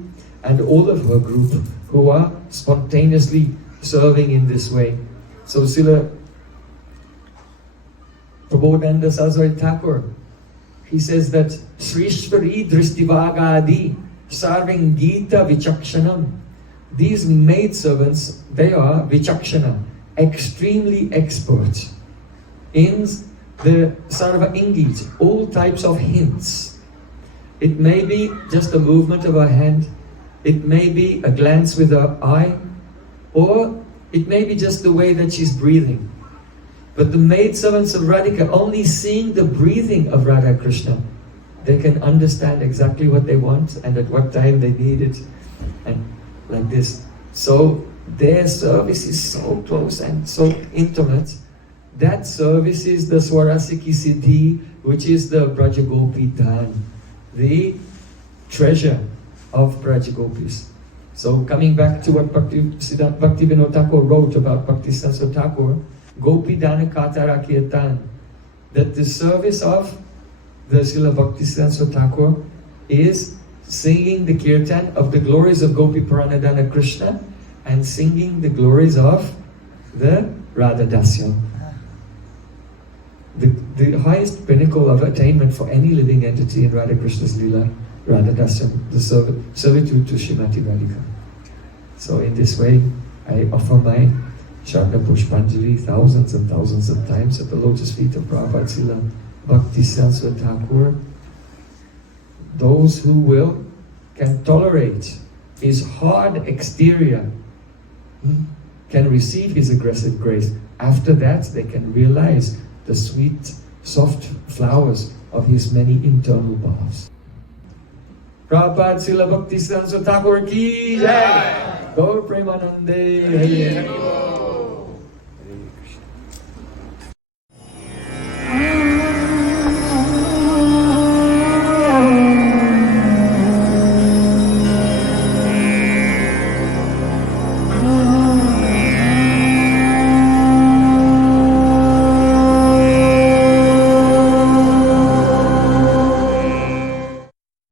and all of her group who are spontaneously serving in this way. So Srila Prabodhananda Sarasvati Thakur, he says that Srishvari Dristivagadi serving Gita Vichakshanam. These maidservants, they are Vichakshana, extremely expert in the Sarva Ingit, all types of hints. It may be just a movement of her hand, it may be a glance with her eye, or it may be just the way that she's breathing. But the maidservants of Radhika, only seeing the breathing of Radha Krishna, they can understand exactly what they want and at what time they need it, and like this. So their service is so close and so intimate. That service is the Swarasiki Siddhi, which is the Braja Gopi Dan, the treasure of Braja Gopis. So coming back to what Bhaktivinoda Thakur wrote about Bhakti Saraswati Thakur, Gopi Dana Katara Kirtan, that the service of the Srila Bhaktisiddhanta Thakur is singing the kirtan of the glories of Gopi Pranadhana Krishna and singing the glories of the Radha Dasya. The highest pinnacle of attainment for any living entity in Radha Krishna's Leela, Radha Dasya, the servitude to Srimati Radhika. So in this way, I offer my Sharda Pushpanjali thousands and thousands of times at the lotus feet of Prabhupada Srila Bhaktisiddhanta Thakur. Those who can tolerate his hard exterior can receive his aggressive grace. After that, they can realize the sweet, soft flowers of his many internal bhavs. Prabhupada Srila Bhaktisiddhanta Thakur ki jai! Gaur Premanande Hare.